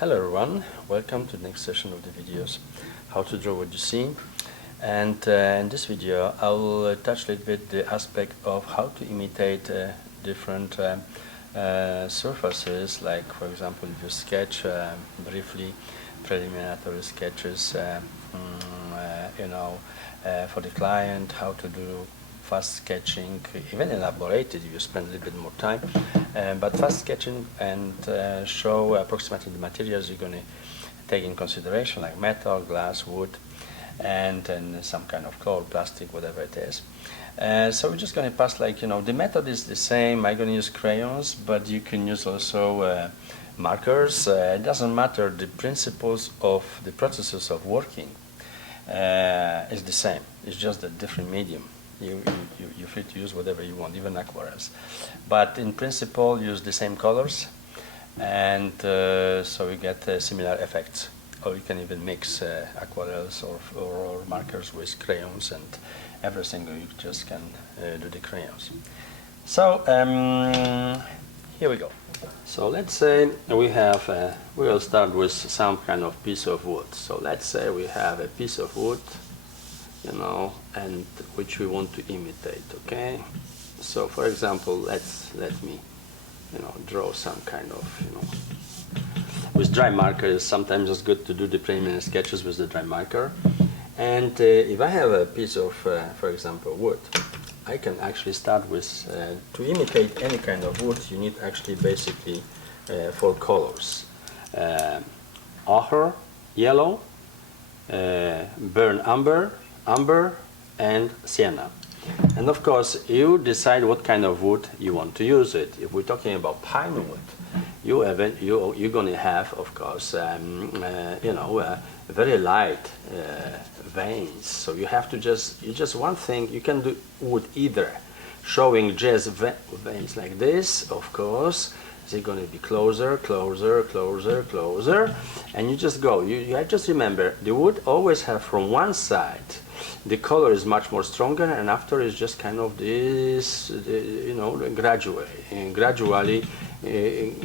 Hello everyone, welcome to the next session of the videos how to draw what you see. And in this video I will touch a little bit the aspect of how to imitate different surfaces, like for example if you sketch briefly preliminary sketches for the client, how to do fast sketching, even elaborated if you spend a little bit more time, but fast sketching and show approximately the materials you're going to take in consideration, like metal, glass, wood, and then some kind of cloth, plastic, whatever it is. So we're just going to pass, like, the method is the same. I'm going to use crayons, but you can use also markers. It doesn't matter, the principles of the processes of working is the same. It's just a different medium. You're free to use whatever you want, even aquarels. But in principle, use the same colors, and so you get similar effects. Or you can even mix aquarels or markers with crayons and everything. You just can do the crayons. So here we go. So let's say we have, we will start with some kind of piece of wood. So let's say we have a piece of wood, and which we want to imitate, okay? So for example, let me, draw some kind of, with dry markers. Sometimes it's good to do the preliminary sketches with the dry marker. And if I have a piece of, for example, wood, I can actually start with, to imitate any kind of wood, you need actually basically 4 colors. Ochre, yellow, burnt umber, and sienna. And of course, you decide what kind of wood you want to use it. If we're talking about pine wood, you're going to have, of course, very light veins. So you have to just one thing, you can do wood either showing just veins like this, of course. They're going to be closer, and you just go. I just remember, the wood always have from one side, the color is much more stronger, and after is just kind of this, gradually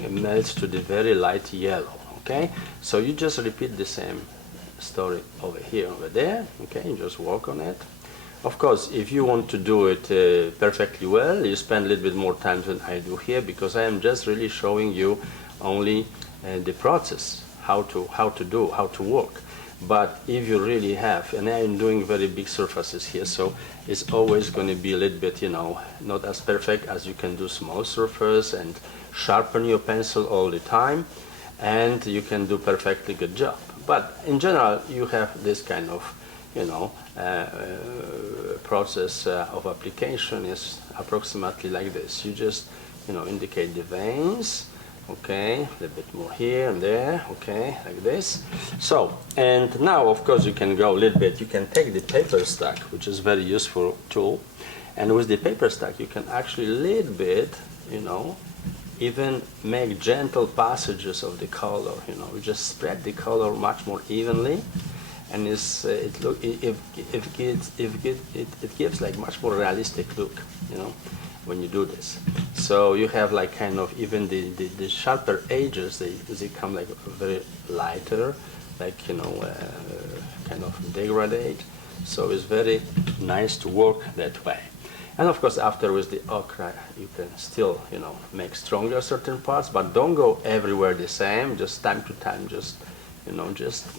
melts to the very light yellow. Okay, so you just repeat the same story over here, over there. Okay, you just work on it. Of course, if you want to do it perfectly well, you spend a little bit more time than I do here, because I am just really showing you only the process, how to work. But if you really have, and I am doing very big surfaces here, so it's always going to be a little bit, not as perfect as you can do small surface and sharpen your pencil all the time, and you can do perfectly good job. But in general, you have this kind of process of application is approximately like this. You just indicate the veins, okay, a little bit more here and there, okay, like this. So, and now of course you can go a little bit, you can take the paper stack, which is very useful tool, and with the paper stack you can actually a little bit, even make gentle passages of the color. You just spread the color much more evenly, and it gives like much more realistic look, when you do this. So you have like kind of even the sharper edges, they come like very lighter, like kind of degraded. So it's very nice to work that way. And of course, after with the ochre, you can still, make stronger certain parts, but don't go everywhere the same. Just time to time, just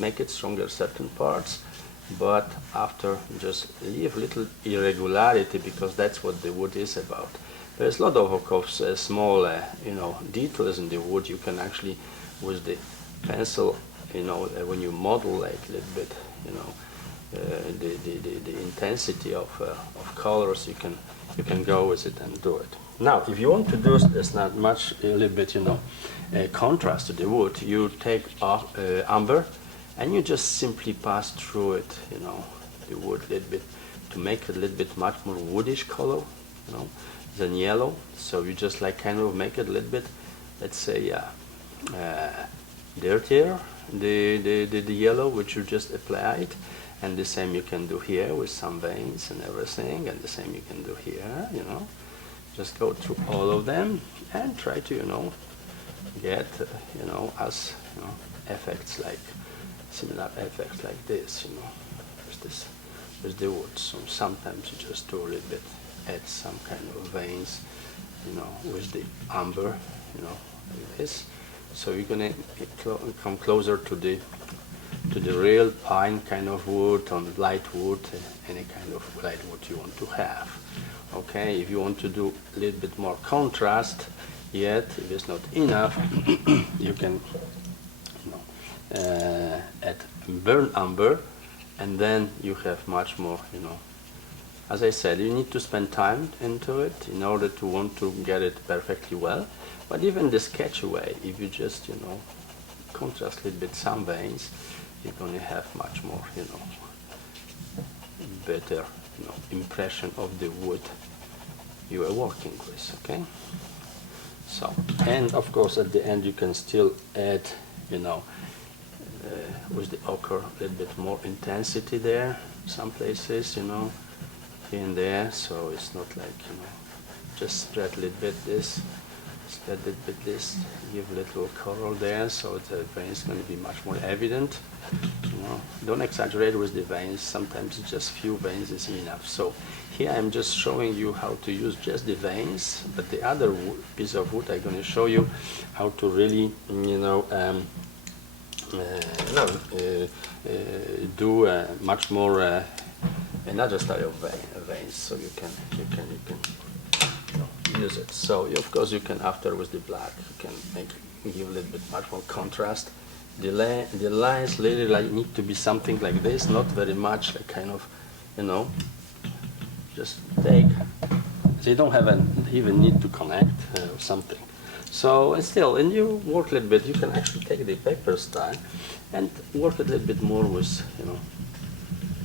make it stronger certain parts. But after, just leave little irregularity, because that's what the wood is about. There's a lot of course, small, details in the wood. You can actually, with the pencil, when you model like a little bit, the intensity of colors, you can go with it and do it. Now, if you want to do this, not much, a little bit, contrast to the wood, you take umber, and you just simply pass through it, the wood a little bit, to make it a little bit much more woodish color, than yellow. So you just like kind of make it a little bit, let's say, dirtier, the yellow which you just applied. And the same you can do here with some veins and everything, and the same you can do here, Just go through all of them and try to, get, as effects like similar effects like this, with the wood. So sometimes you just do a little bit, add some kind of veins, with the amber, like this. So you're gonna come closer to the real pine kind of wood, on light wood, any kind of light wood you want to have. Okay, if you want to do a little bit more contrast, yet if it's not enough, you can add burnt umber, and then you have much more, As I said, you need to spend time into it in order to want to get it perfectly well. But even the sketch way, if you just, contrast a little bit some veins, you're going to have much more, better, impression of the wood you are working with, okay? So, and of course at the end you can still add, with the ochre a little bit more intensity there, some places, here and there, so it's not like, just spread a little bit this, spread a little bit this, give a little coral there, so the vein is going to be much more evident. Don't exaggerate with the veins, sometimes just few veins is enough. So here I'm just showing you how to use just the veins, but the other piece of wood I'm going to show you how to really, do much more another style of veins, so you can use it. So of course you can, after with the black, you can give a little bit much more contrast. The lines really need to be something like this, not very much like kind of, just take. They don't even need to connect or something. So and you work a little bit. You can actually take the paper style and work a little bit more with,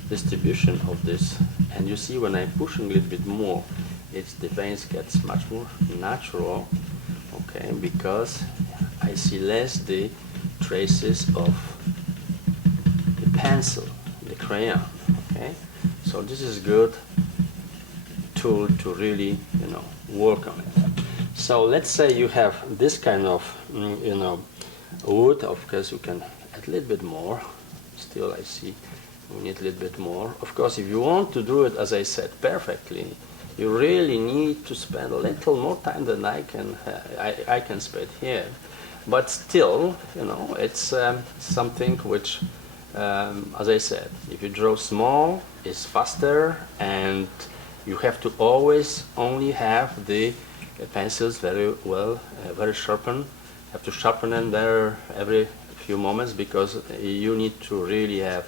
distribution of this. And you see when I'm pushing a little bit more, the veins gets much more natural, okay, because I see less the traces of the pencil, the crayon, okay. So this is good tool to really, work on it. So let's say you have this kind of, wood. Of course, you can add a little bit more. Still, I see we need a little bit more. Of course, if you want to do it, as I said, perfectly, you really need to spend a little more time than I can spend here. But still, it's something which, as I said, if you draw small, it's faster, and you have to always only have the pencils very well, very sharpened. You have to sharpen them there every few moments, because you need to really have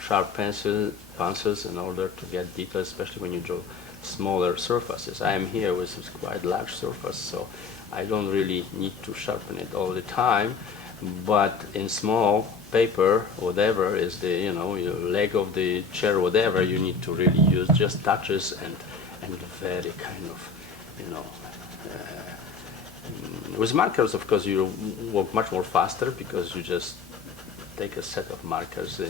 sharp pencils in order to get details, especially when you draw smaller surfaces. I am here with a quite large surface, so I don't really need to sharpen it all the time. But in small paper, whatever is the, your leg of the chair, whatever, you need to really use just touches and very kind of, with markers, of course, you work much more faster, because you just take a set of markers.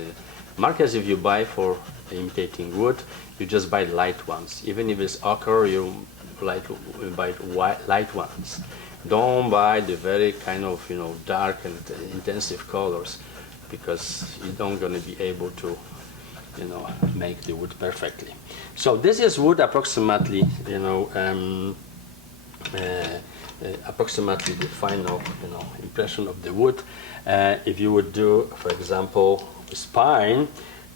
Markers, if you buy for imitating wood, you just buy light ones. Even if it's ochre, you buy light ones. Don't buy the very kind of, dark and intensive colors, because you don't going to be able to, make the wood perfectly. So this is wood approximately, approximately the final, impression of the wood. If you would do, for example, spine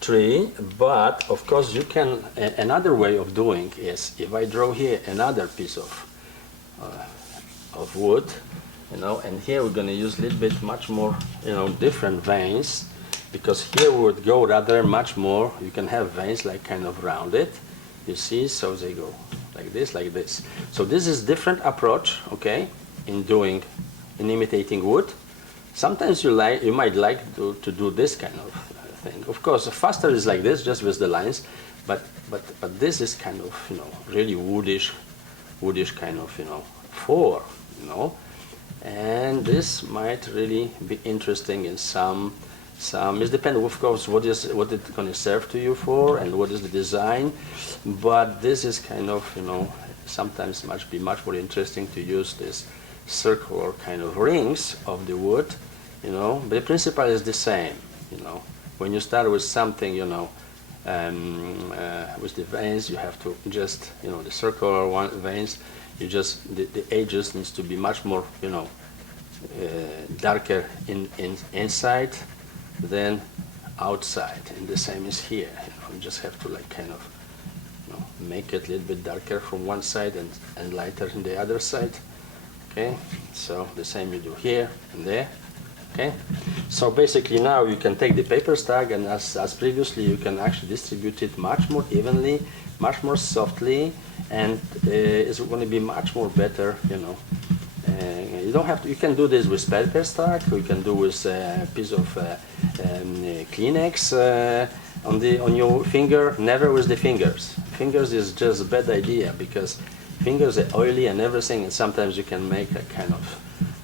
tree, but of course you can, another way of doing is, if I draw here another piece of wood, and here we're going to use a little bit much more, different veins, because here we would go rather much more, you can have veins like kind of rounded, you see, so they go like this, like this. So this is different approach, okay, in imitating wood. Sometimes you might like to do this kind of thing. Of course, faster is like this, just with the lines, but this is kind of, really woodish kind of, form, and this might really be interesting in some. It depends, of course, what it's going to serve to you for, and what is the design. But this is kind of, sometimes be much more interesting to use this circular kind of rings of the wood you know, but the principle is the same, you know. When you start with something, you know, with the veins, you have to just, you know, the circular one veins, you just, the edges needs to be much more, you know, darker inside than outside, and the same is here. You know, you just have to like kind of, you know, make it a little bit darker from one side and lighter in the other side. Okay, so the same you do here and there. Okay, so basically now you can take the paper stack, and as previously, you can actually distribute it much more evenly, much more softly, and it's going to be much more better, you know. You don't have to, you can do this with paper stack, you can do with a piece of Kleenex on your finger, never with the fingers. Fingers is just a bad idea, because fingers are oily and everything, and sometimes you can make a kind of,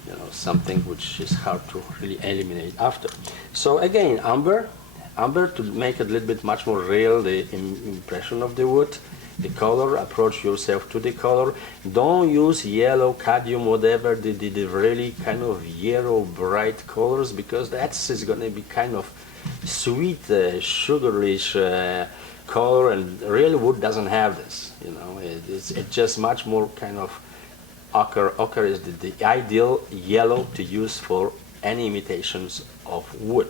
you know, something which is hard to really eliminate after. So again, amber to make it a little bit much more real, the impression of the wood. The color, approach yourself to the color. Don't use yellow, cadmium, whatever, the really kind of yellow, bright colors, because that's going to be kind of sweet, sugarish color, and real wood doesn't have this. You know, it's just much more kind of ochre. Ochre is the ideal yellow to use for any imitations of wood.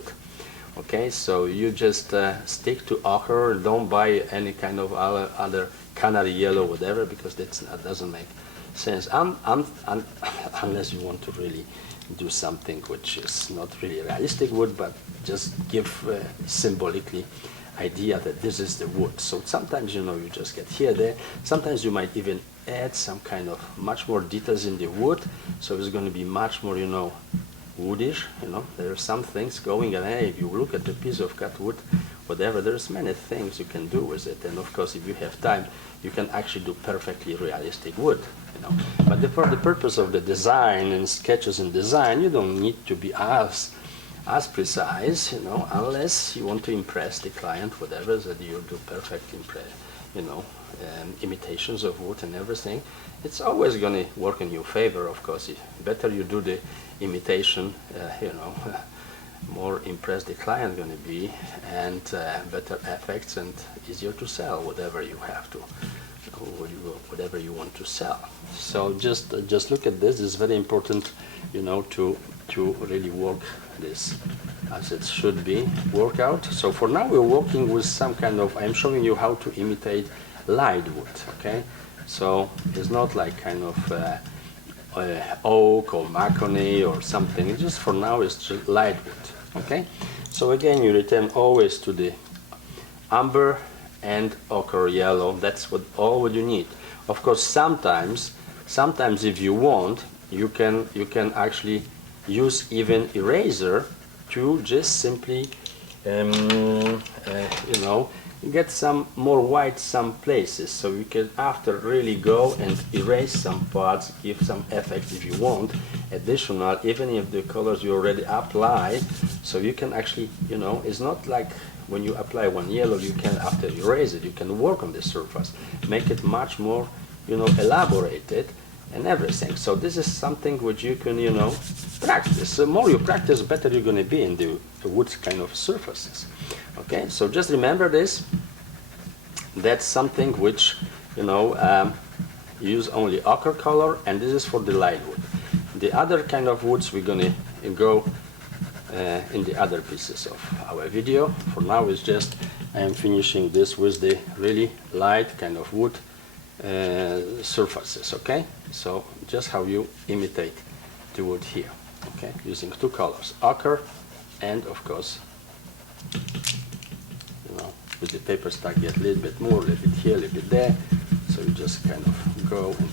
Okay, so you just stick to ochre. Don't buy any kind of other canary yellow, whatever, because that doesn't make sense. Unless you want to really do something which is not really realistic wood, but just give symbolically idea that this is the wood. So sometimes, you know, you just get here, there. Sometimes you might even add some kind of much more details in the wood, so it's going to be much more, you know, woodish. You know, there are some things going, and hey, if you look at a piece of cut wood, whatever, there's many things you can do with it. And of course, if you have time, you can actually do perfectly realistic wood. You know, but for the purpose of the design and sketches in design, you don't need to be as precise, you know, unless you want to impress the client, whatever, that you do perfect you know, imitations of wood and everything. It's always going to work in your favor, of course. If better you do the imitation, you know, more impressed the client going to be, and better effects, and easier to sell whatever you have to, whatever you want to sell. So just look at this. It's very important, you know, to really work this as it should be work out. So for now we're working with some kind of, I'm showing you how to imitate light wood. Okay, so it's not like kind of oak or mahogany or something. It's just for now it's just light wood. Okay, so again you return always to the amber and ochre yellow. That's all what you need. Of course, sometimes if you want, you can actually use even eraser to just simply you know, get some more white some places, so you can after really go and erase some parts, give some effect if you want additional, even if the colors you already applied. So you can actually, you know, it's not like when you apply one yellow, you can after erase it, you can work on the surface, make it much more, you know, elaborated and everything. So this is something which you can, you know, practice. The more you practice, better you're going to be in the wood kind of surfaces. Okay, so just remember this. That's something which, you know, use only ochre color, and this is for the light wood. The other kind of woods we're going to go in the other pieces of our video. For now, it's just I am finishing this with the really light kind of wood surfaces. Okay, so just how you imitate the wood here. Okay, using two colors, ochre and of course, you know, with the paper stack get a little bit more, a little bit here, a little bit there. So you just kind of go and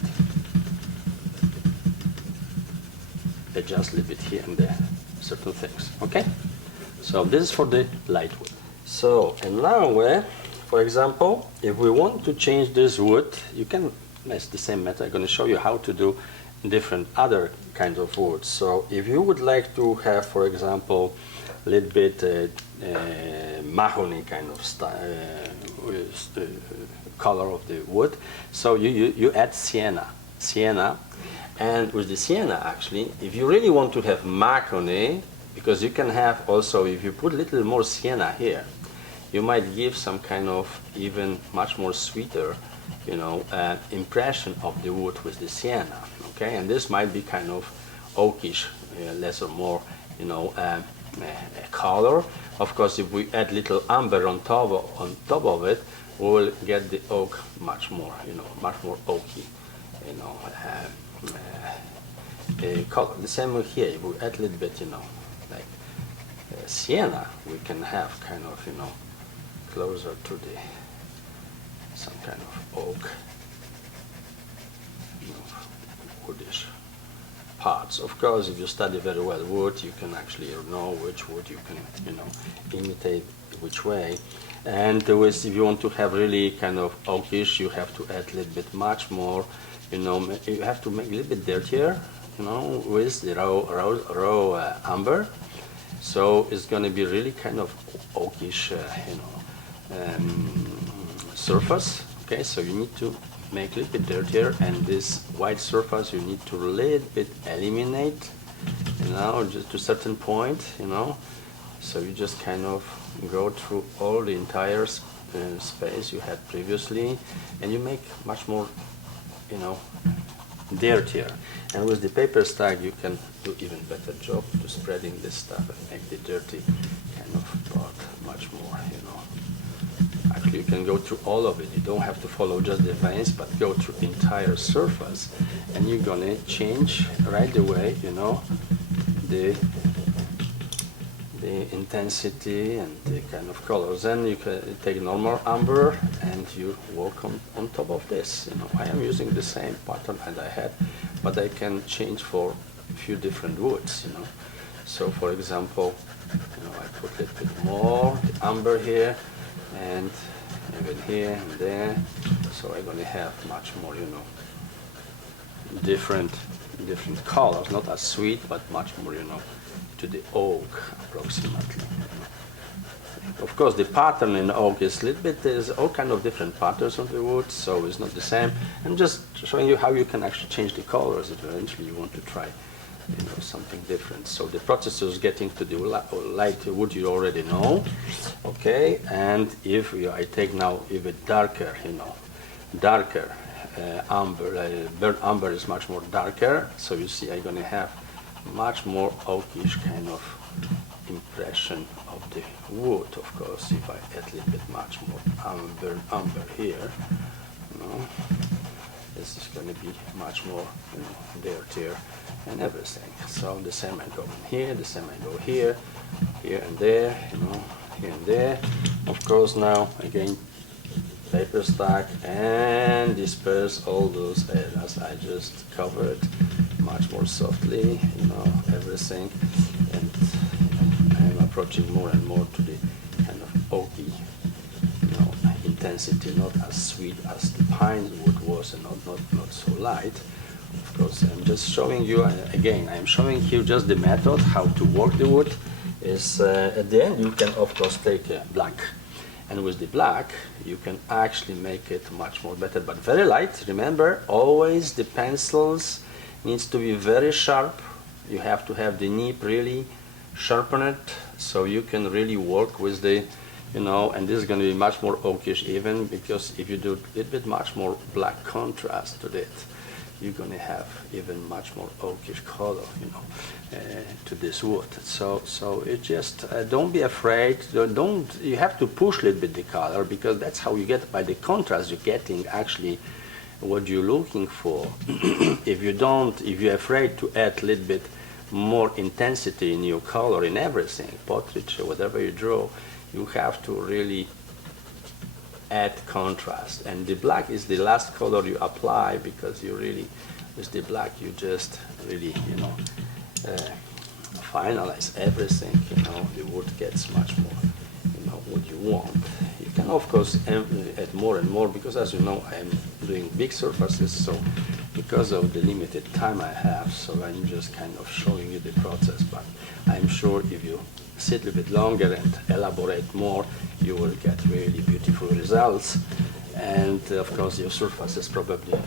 adjust a little bit here and there, certain things. Okay, so this is for the light wood. So, and now for example, if we want to change this wood, you can, it's the same method. I'm going to show you how to do different other kinds of woods. So if you would like to have, for example, a little bit mahogany kind of style, color of the wood, so you add sienna, and with the sienna actually, if you really want to have mahogany, because you can have also, if you put a little more sienna here, you might give some kind of even much more sweeter, you know, impression of the wood with the sienna. Okay, and this might be kind of oakish, less or more, you know, color. Of course, if we add little amber on top of it, we will get the oak much more, you know, much more oaky, you know, color. The same way here, if we add a little bit, you know, like sienna, we can have kind of, you know, closer to the some kind of oak, you know, woodish parts. Of course, if you study very well wood, you can actually know which wood you can, you know, imitate which way. And if you want to have really kind of oakish, you have to add a little bit much more, you know, you have to make a little bit dirtier, you know, with the raw amber. So it's going to be really kind of oakish, you know, surface. Okay, so you need to make a little bit dirtier, and this white surface you need to a little bit eliminate, you know, just to a certain point, you know. So you just kind of go through all the entire space you had previously, and you make much more, you know, dirtier. And with the paper stack you can do even better job to spreading this stuff and make the dirty kind of part much more, you know. Actually, you can go through all of it. You don't have to follow just the veins, but go through entire surface, and you're gonna change right away, you know, the intensity and the kind of colors. Then you can take normal amber and you work on top of this. You know, I am using the same pattern that I had, but I can change for a few different woods. You know, so for example, you know, I put a little bit more the amber here, and even here and there. So I'm gonna have much more, you know, different colors, not as sweet, but much more, you know, to the oak approximately. Of course, the pattern in oak is a little bit, there's all kind of different patterns on the wood, so it's not the same. I'm just showing you how you can actually change the colors if eventually you want to try, you know, something different. So the process is getting to the light wood you already know, okay. And if I take now even darker, you know, darker amber, burnt amber is much more darker. So you see, I'm gonna have much more oakish kind of impression of the wood. Of course, if I add a little bit much more amber here, you know, this is going to be much more, you know, dirtier and everything. So the same I go in here, the same I go here, here and there, you know, here and there. Of course, now again, paper stack and disperse all those areas I just covered much more softly, you know, everything. And I'm approaching more and more to the kind of oaky, you know, intensity, not as sweet as the pine wood was, and not so light. Of course, I'm just showing you, again, I'm showing you just the method, how to work the wood. Is at the end you can of course take black, and with the black you can actually make it much more better, but very light. Remember, always the pencils needs to be very sharp. You have to have the nib really sharpened, so you can really work with the, you know, and this is going to be much more oakish even, because if you do a little bit much more black contrast to it, you're going to have even much more oakish color, you know, to this wood. So it just don't be afraid. Don't you have to push a little bit the color, because that's how you get, by the contrast you're getting actually what you're looking for. If you're afraid to add a little bit more intensity in your color, in everything, portraiture, whatever you draw, you have to really add contrast. And the black is the last color you apply, because you really, with the black, you just really, you know, finalize everything. You know, the wood gets much more, you know, what you want. You can of course add more and more, because as you know, I am doing big surfaces, so because of the limited time I have, so I'm just kind of showing you the process. But I'm sure if you sit a little bit longer and elaborate more, you will get really beautiful results. And of course your surface is probably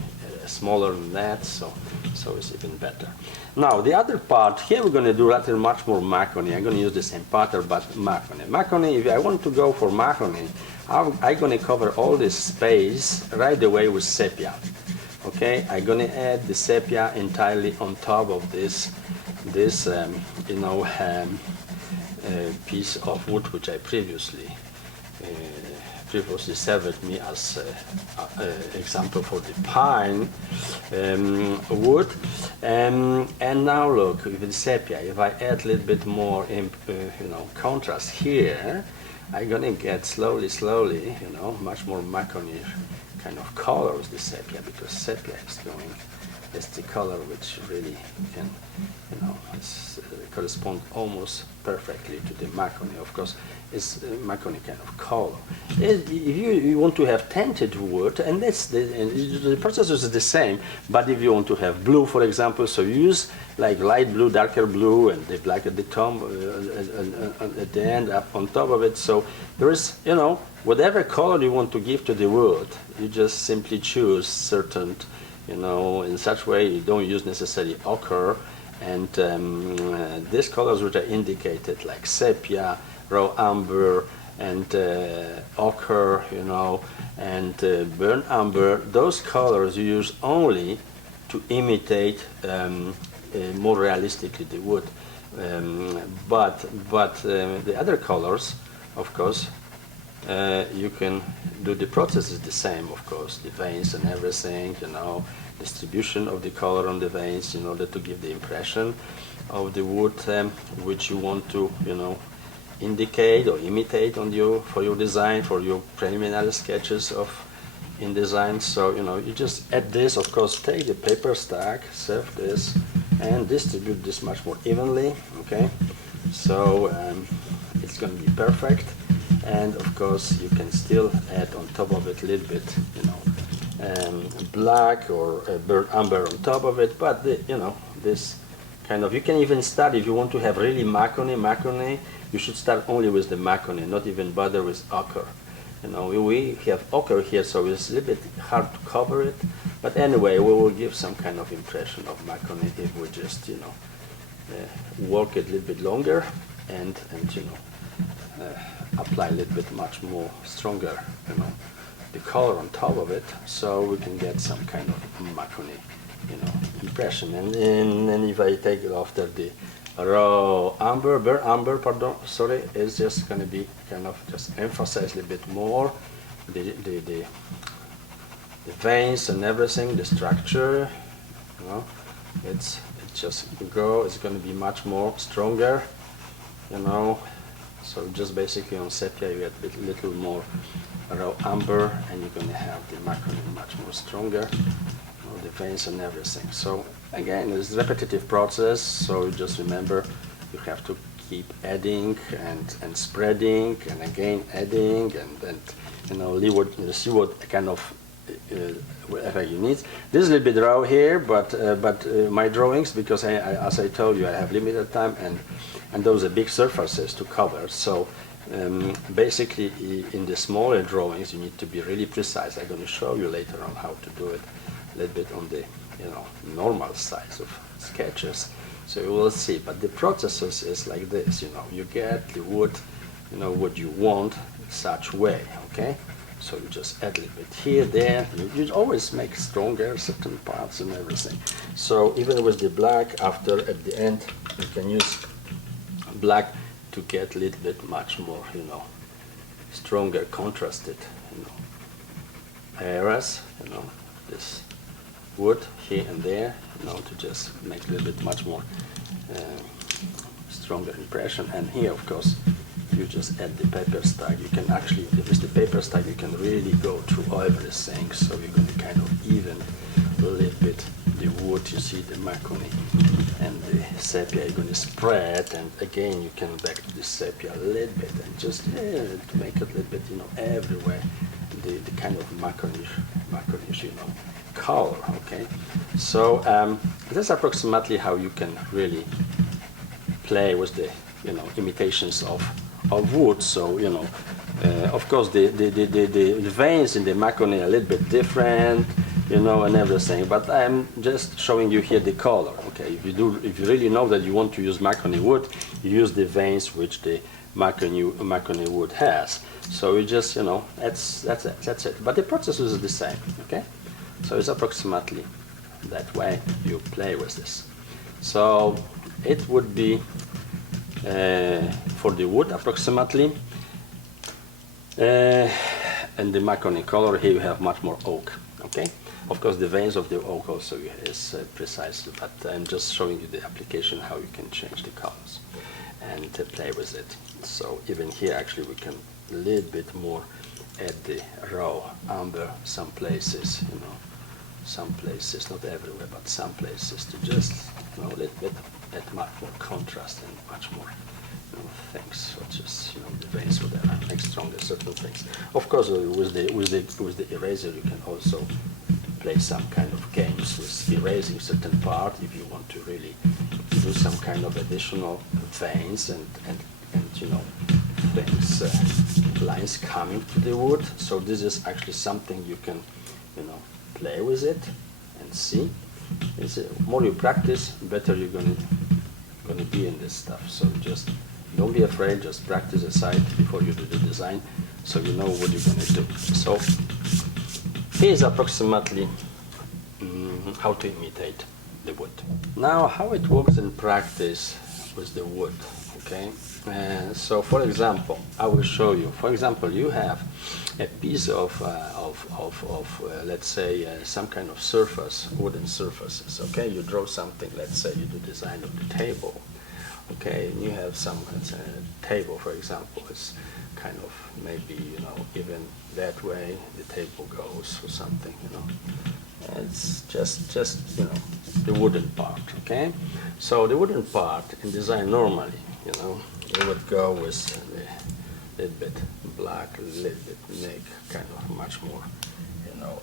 smaller than that, so it's even better. Now the other part here, we're going to do rather much more mahogany. I'm going to use the same pattern, but mahogany. Mahogany, if I want to go for mahogany, I'm going to cover all this space right away with sepia. Okay, I'm going to add the sepia entirely on top of this piece of wood which I previously served me as example for the pine wood. And now look, with the sepia, if I add a little bit more contrast here, I'm gonna get slowly, much more mahogany kind of color with the sepia, because sepia is the color which really can, correspond almost perfectly to the mahogany. Of course, it's mahogany kind of color. If you want to have tinted wood, and the process is the same, but if you want to have blue, for example, so use like light blue, darker blue, and the black at the top, at the end, up on top of it. So there is, whatever color you want to give to the wood, you just simply choose certain, in such way you don't use necessarily ochre, and these colors which are indicated like sepia, raw amber, and ochre, and burnt amber, those colors you use only to imitate more realistically the wood. But the other colors, of course, you can do the process is the same, of course, the veins and everything, distribution of the color on the veins in order to give the impression of the wood which you want to, indicate or imitate for your design, for your preliminary sketches of in design. So, you just add this, of course, take the paper stack, serve this, and distribute this much more evenly, okay? So it's going to be perfect. And of course, you can still add on top of it a little bit, black or burnt amber on top of it. But this kind of, you can even start, if you want to have really mahogany, you should start only with the mahogany, not even bother with ochre. We have ochre here, so it's a little bit hard to cover it. But anyway, we will give some kind of impression of mahogany if we just, work it a little bit longer and apply a little bit much more stronger, the color on top of it, so we can get some kind of mahogany, impression. And then if I take it after the raw amber, burnt amber, is just going to be kind of just emphasize a little bit more the veins and everything, the structure. It's going to be much more stronger, So just basically on sepia you get a little more raw amber, and you're going to have the mahogany much more stronger, the veins and everything. So again, it's a repetitive process, so just remember you have to keep adding and spreading, and again adding, and see what kind of whatever you need. This is a little bit raw here, but my drawings, because as I told you, I have limited time, and those are big surfaces to cover. So basically, in the smaller drawings, you need to be really precise. I'm going to show you later on how to do it a little bit on the normal size of sketches. So you will see. But the process is like this. You get the wood, what you want, such way. Okay. So you just add a little bit here, there. You always make stronger certain parts and everything. So even with the black, at the end, you can use black to get a little bit much more, stronger, contrasted, areas, this wood here and there, to just make a little bit much more stronger impression. And here, of course, you just add the paper stack. You can actually, with the paper stack, you can really go through everything. So you're going to kind of even a little bit the wood, you see the mahogany and the sepia, you're going to spread, and again you can back to the sepia a little bit, and just to make it a little bit, everywhere, the kind of mahogany, color, okay? So that's approximately how you can really play with the, imitations of wood. So, of course, the veins in the mahogany are a little bit different. you know, and everything. But I'm just showing you here the color. Okay, if you really know that you want to use mahogany wood, you use the veins which the mahogany wood has. So you just, you know, that's it. But the process is the same. Okay, so it's approximately that way you play with this. So it would be for the wood approximately, and the mahogany color here you have much more oak. Okay, of course the veins of the oak also is precise, but I'm just showing you the application how you can change the colors and play with it. So even here actually we can a little bit more add the raw amber some places, you know, some places, not everywhere, but some places, to just, you know, a little bit add much more contrast and much more, you know, things. So just, you know, the veins would make stronger certain things. Of course, with the eraser, you can also play some kind of games with erasing certain part if you want to really do some kind of additional veins and you know, things, lines coming to the wood. So this is actually something you can, you know, play with it and see. More you practice, better you're gonna be in this stuff. So just don't be afraid, just practice aside before you do the design, so you know what you're gonna do. So here's approximately how to imitate the wood. Now, how it works in practice with the wood, okay? So for example, I will show you. For example, you have a piece of let's say some kind of surface, wooden surfaces, okay? You draw something, let's say you do design of the table, okay? And you have some table, for example, it's kind of maybe, you know, even that way the table goes or something, you know. It's just you know, the wooden part, okay? So the wooden part in design normally, you know, you would go with a little bit black, a little bit make kind of much more, you know,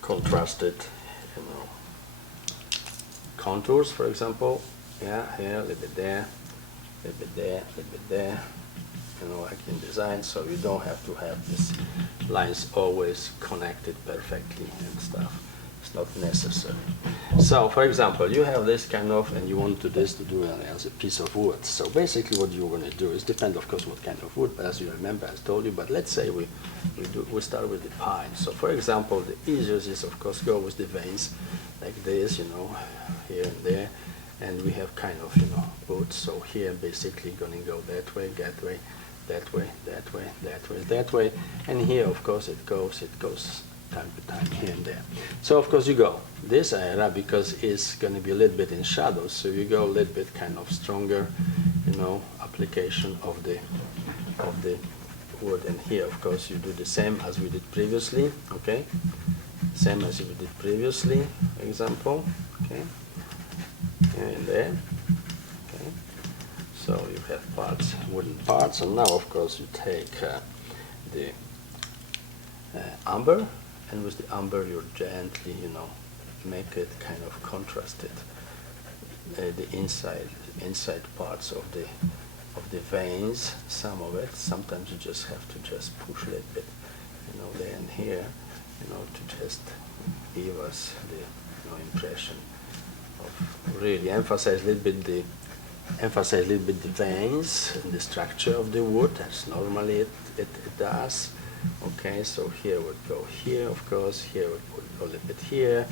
contrasted, you know, contours, for example. Yeah, here, a little bit there, a little bit there, a little bit there. You know, like in design, so you don't have to have these lines always connected perfectly and stuff. It's not necessary. So, for example, you have this kind of, and you want to do it as a piece of wood. So basically what you're going to do is depend, of course, what kind of wood, but as you remember, I told you, but let's say we start with the pine. So for example, the easiest is, of course, go with the veins like this, you know, here and there. And we have kind of, you know, wood. So here basically going to go that way, that way, that way, that way, that way, that way. And here, of course, it goes time to time here and there. So of course you go this area because it's going to be a little bit in shadows. So you go a little bit kind of stronger, you know, application of the wood. And here, of course, you do the same as we did previously. Okay, same as we did previously. Example. Okay. Here and there. Okay. So you have parts, wooden parts, and now of course you take the amber, and with the amber you gently, you know, make it kind of contrasted. The inside parts of the veins, some of it. Sometimes you just have to just push a little bit, you know, there and here, you know, to just give us the, you know, impression of really emphasize a little bit the veins and the structure of the wood, as normally it does. Okay, so here would go here, of course, here would go a little bit here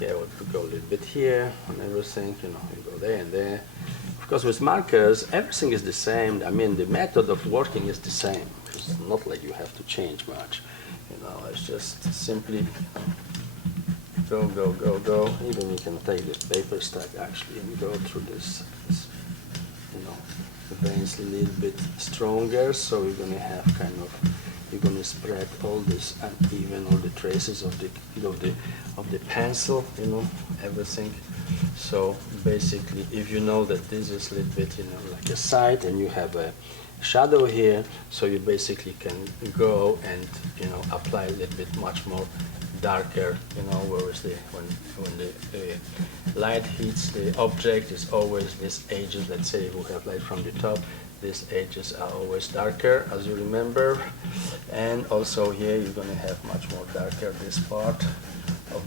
would go a little bit here, and everything, you know, you go there and there. Of course, with markers, everything is the same. I mean, the method of working is the same. It's not like you have to change much, you know, it's just simply go. Even you can take this paper stack actually and go through this, you know, the veins a little bit stronger, so you're going to have kind of, you're going to spread all this uneven, all the traces of the pencil, you know, everything. So basically, if you know that this is a little bit, you know, like a side, and you have a shadow here, so you basically can go and, you know, apply a little bit much more darker, you know, whereas when the light hits the object, it's always these edges. Let's say we have light from the top, these edges are always darker, as you remember. And also here you're going to have much more darker this part of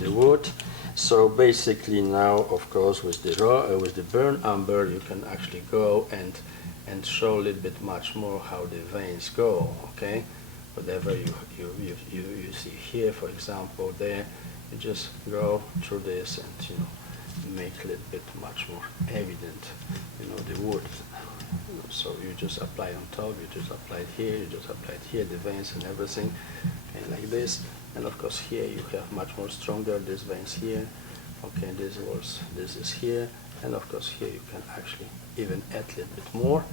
the wood. So basically now, of course, with the burnt umber, you can actually go and show a little bit much more how the veins go. Okay, whatever you see here, for example, there, you just go through this and, you know, make a little bit much more evident, you know, the wood. So you just apply on top, you just apply it here, you just apply it here, the veins and everything, okay, like this. And of course here you have much more stronger these veins here. Okay, this is here, and of course here you can actually even add a little bit more.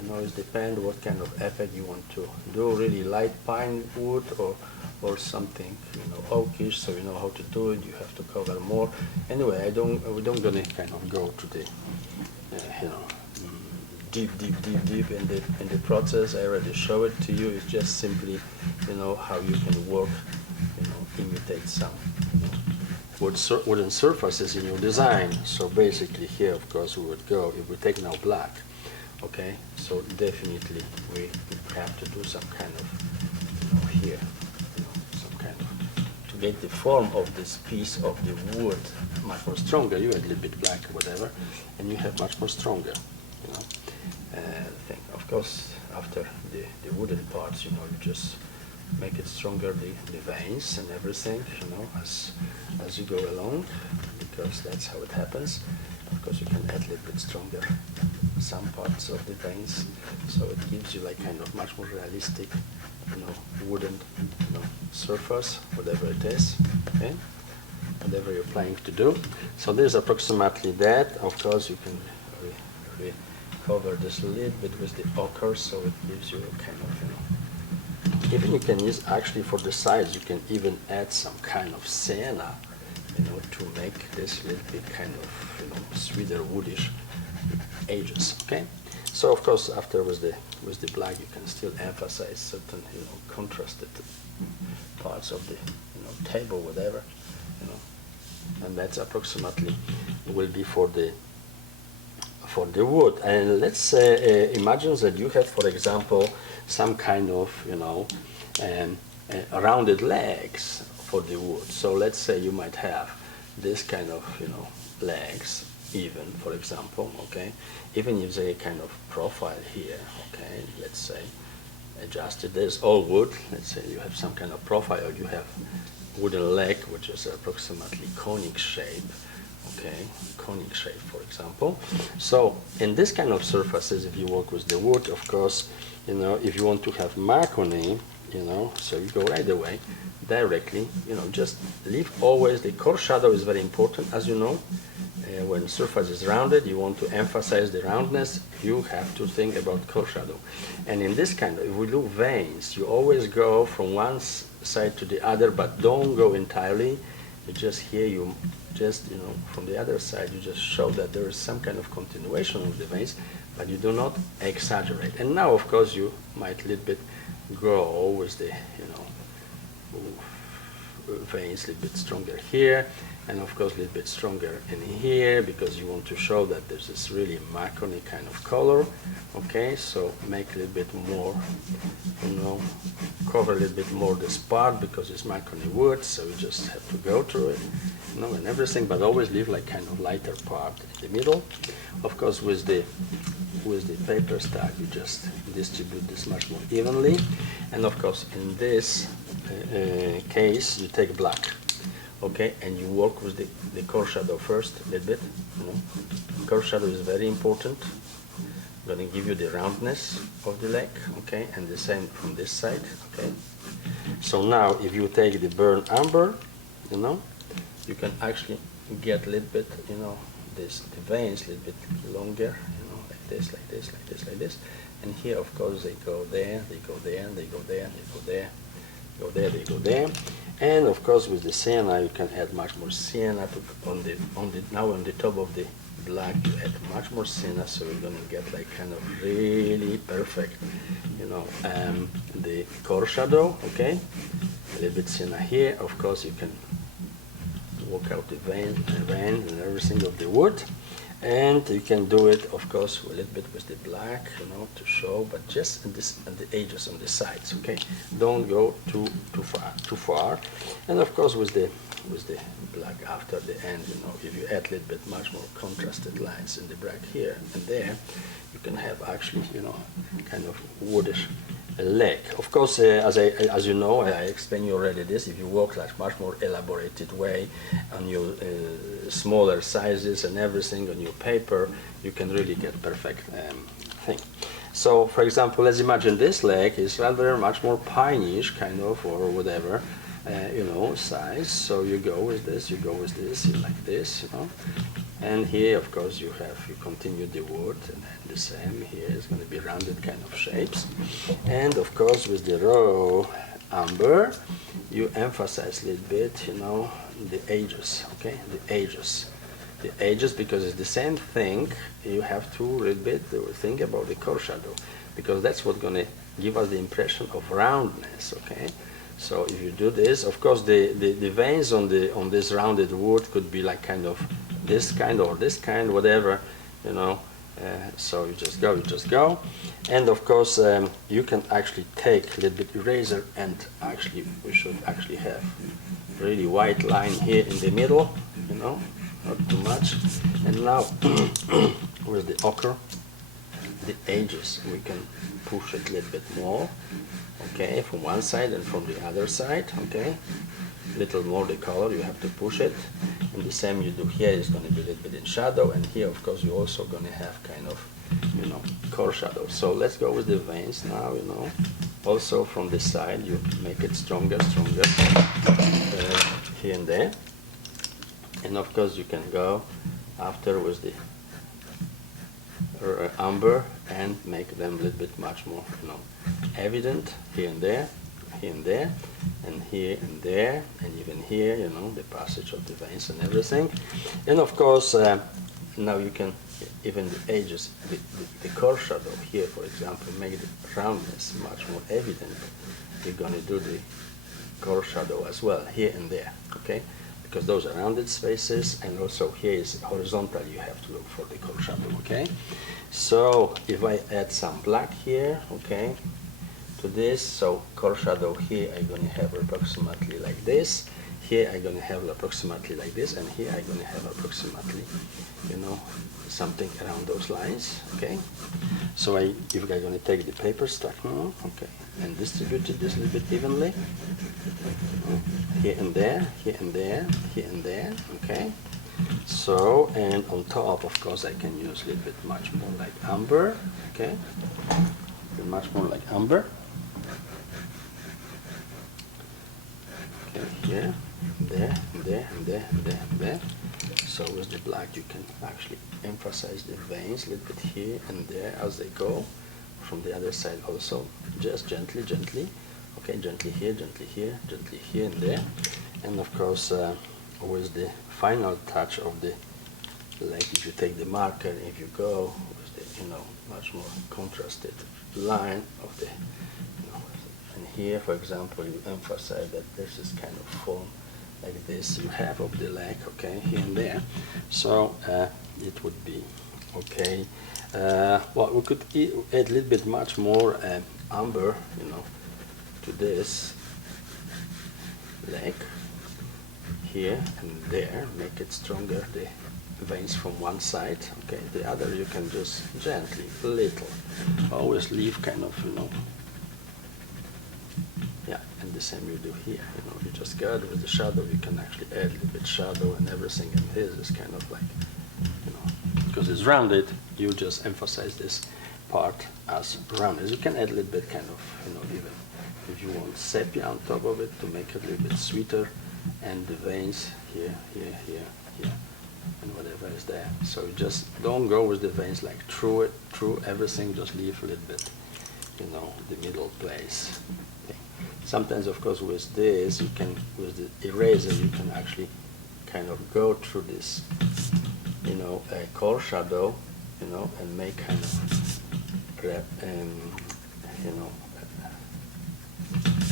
You know, it depends what kind of effect you want to do. Really light pine wood or something, you know, oakish, so you know how to do it. You have to cover more. Anyway, we don't gonna kind of go to the you know, deep in the process. I already showed it to you. It's just simply, you know, how you can work, you know, imitate some, you know, wooden surfaces in your design. So basically here, of course, we would go, if we take now black, okay, so definitely we have to do some kind of, you know, here, you know, some kind of, to get the form of this piece of the wood much more stronger. You add a little bit black, whatever, and you have much more stronger, you know, thing. Of course, after the wooden parts, you know, you just make it stronger, the veins and everything, you know, as you go along, because that's how it happens. Of course, you can add a little bit stronger some parts of the veins, so it gives you like kind of much more realistic, you know, wooden, you know, surface, whatever it is, okay, whatever you're planning to do. So there's approximately that. Of course, you can cover this a little bit with the ochre, so it gives you a kind of, you know, even you can use actually for the sides, you can even add some kind of sienna, you know, to make this little bit kind of, you know, sweeter woodish edges. Okay, so of course after with the black, you can still emphasize certain, you know, contrasted parts of the, you know, table, whatever, you know, and that's approximately will be for the wood. And let's say imagine that you have, for example, some kind of, you know, rounded legs for the wood. So let's say you might have this kind of, you know, legs, even, for example, okay, even if they kind of profile here, okay, let's say adjusted, there's all wood, let's say you have some kind of profile, or you have wooden leg which is approximately conic shape, okay, conic shape, for example. So in this kind of surfaces, if you work with the wood, of course, you know, if you want to have marconi, you know, so you go right away directly, you know, just leave always the core shadow is very important, as you know. When surface is rounded, you want to emphasize the roundness, you have to think about core shadow. And in this kind of, if we do veins, you always go from one side to the other, but don't go entirely. You just here, you just, you know, from the other side, you just show that there is some kind of continuation of the veins, but you do not exaggerate. And now, of course, you might a little bit go with the, you know, veins a little bit stronger here, and of course a little bit stronger in here, because you want to show that there's this really macrony kind of color. Okay, so make a little bit more, you know, cover a little bit more this part because it's macrony wood, so you just have to go through it, you know, and everything, but always leave like kind of lighter part in the middle. Of course, with the paper stack, you just distribute this much more evenly. And of course, in this case, you take black, okay, and you work with the core shadow first a little bit. You know, core shadow is very important. Going to give you the roundness of the leg, okay, and the same from this side, okay. So now, if you take the burnt umber, you know, you can actually get a little bit, you know, the veins a little bit longer, you know, like this, like this, like this, like this. And here, of course, they go there, they go there, they go there, they go there, go there, they go there. And of course, with the sienna, you can add much more sienna now on the top of the black, you add much more thinner, so you're gonna get like kind of really perfect, you know, the core shadow, okay? A little bit thinner here. Of course, you can work out the veins and everything of the wood. And you can do it, of course, a little bit with the black, you know, to show, but just in this, on the edges, on the sides, okay? Don't go too far. And of course, with the black after the end, you know, if you add a little bit much more contrasted lines in the black here and there, you can have actually, you know, kind of woodish leg. Of course, as you know, I explained you already this. If you work like much more elaborated way on your smaller sizes and everything on your paper, you can really get perfect thing. So, for example, let's imagine this leg is rather much more pineish, kind of, or whatever, you know, size. So you go with this, you like this, you know. And here, of course, you continue the wood, and the same here is going to be rounded kind of shapes. And of course, with the raw umber, you emphasize a little bit, you know, the edges, okay? The edges, because it's the same thing. You have to a little bit think about the core shadow, because that's what's going to give us the impression of roundness, okay? So if you do this, of course, the veins on this rounded wood could be like kind of this kind or this kind, whatever, you know. So you just go, and of course you can actually take a little bit eraser, and actually we should actually have really white line here in the middle, you know, not too much. And now with the ochre, the edges we can push it a little bit more, okay, from one side and from the other side, okay. Little more the color, you have to push it. And the same you do here is going to be a little bit in shadow, and here of course you're also going to have kind of, you know, core shadow. So let's go with the veins now, you know. Also from this side you make it stronger, here and there. And of course you can go after with the umber and make them a little bit much more, you know, evident here and there, and here and there, and even here, you know, the passage of the veins and everything. And of course, now you can, even the edges, the core shadow here, for example, make the roundness much more evident. You're going to do the core shadow as well, here and there, okay? Because those are rounded spaces, and also here is horizontal, you have to look for the core shadow, okay? So if I add some black here, okay, to this, so core shadow here I'm going to have approximately like this, here I'm going to have approximately like this, and here I'm going to have approximately, you know, something around those lines, okay? So if I'm going to take the paper stack now, okay, and distribute it this a little bit evenly, here and there, here and there, here and there, okay? So, and on top, of course, I can use a little bit much more like umber, okay? Much more like umber. Okay, here, there, there, and there, and there, and there. So with the black, you can actually emphasize the veins a little bit here and there as they go. From the other side also, just gently, okay, gently here, and there. And of course, with the final touch of the, like if you take the marker, if you go with the, you know, much more contrasted line of the, you know, and here, for example, you emphasize that this is kind of form like this you have of the leg, okay, here and there. So it would be okay. Well, we could add a little bit much more umber, you know, to this leg here and there, make it stronger, the veins from one side, okay, the other you can just gently, little, always leave kind of, you know, yeah, and the same you do here, you know, you just go with the shadow, you can actually add a little bit shadow and everything, and this is kind of like, you know, because it's rounded, you just emphasize this part as rounded. You can add a little bit kind of, you know, even if you want sepia on top of it to make it a little bit sweeter, and the veins here, and whatever is there. So you just don't go with the veins like through everything, just leave a little bit, you know, the middle place. Okay. Sometimes, of course, with this, you can, with the eraser, you can actually kind of go through this you know, a core shadow, you know, and make kind of, you know,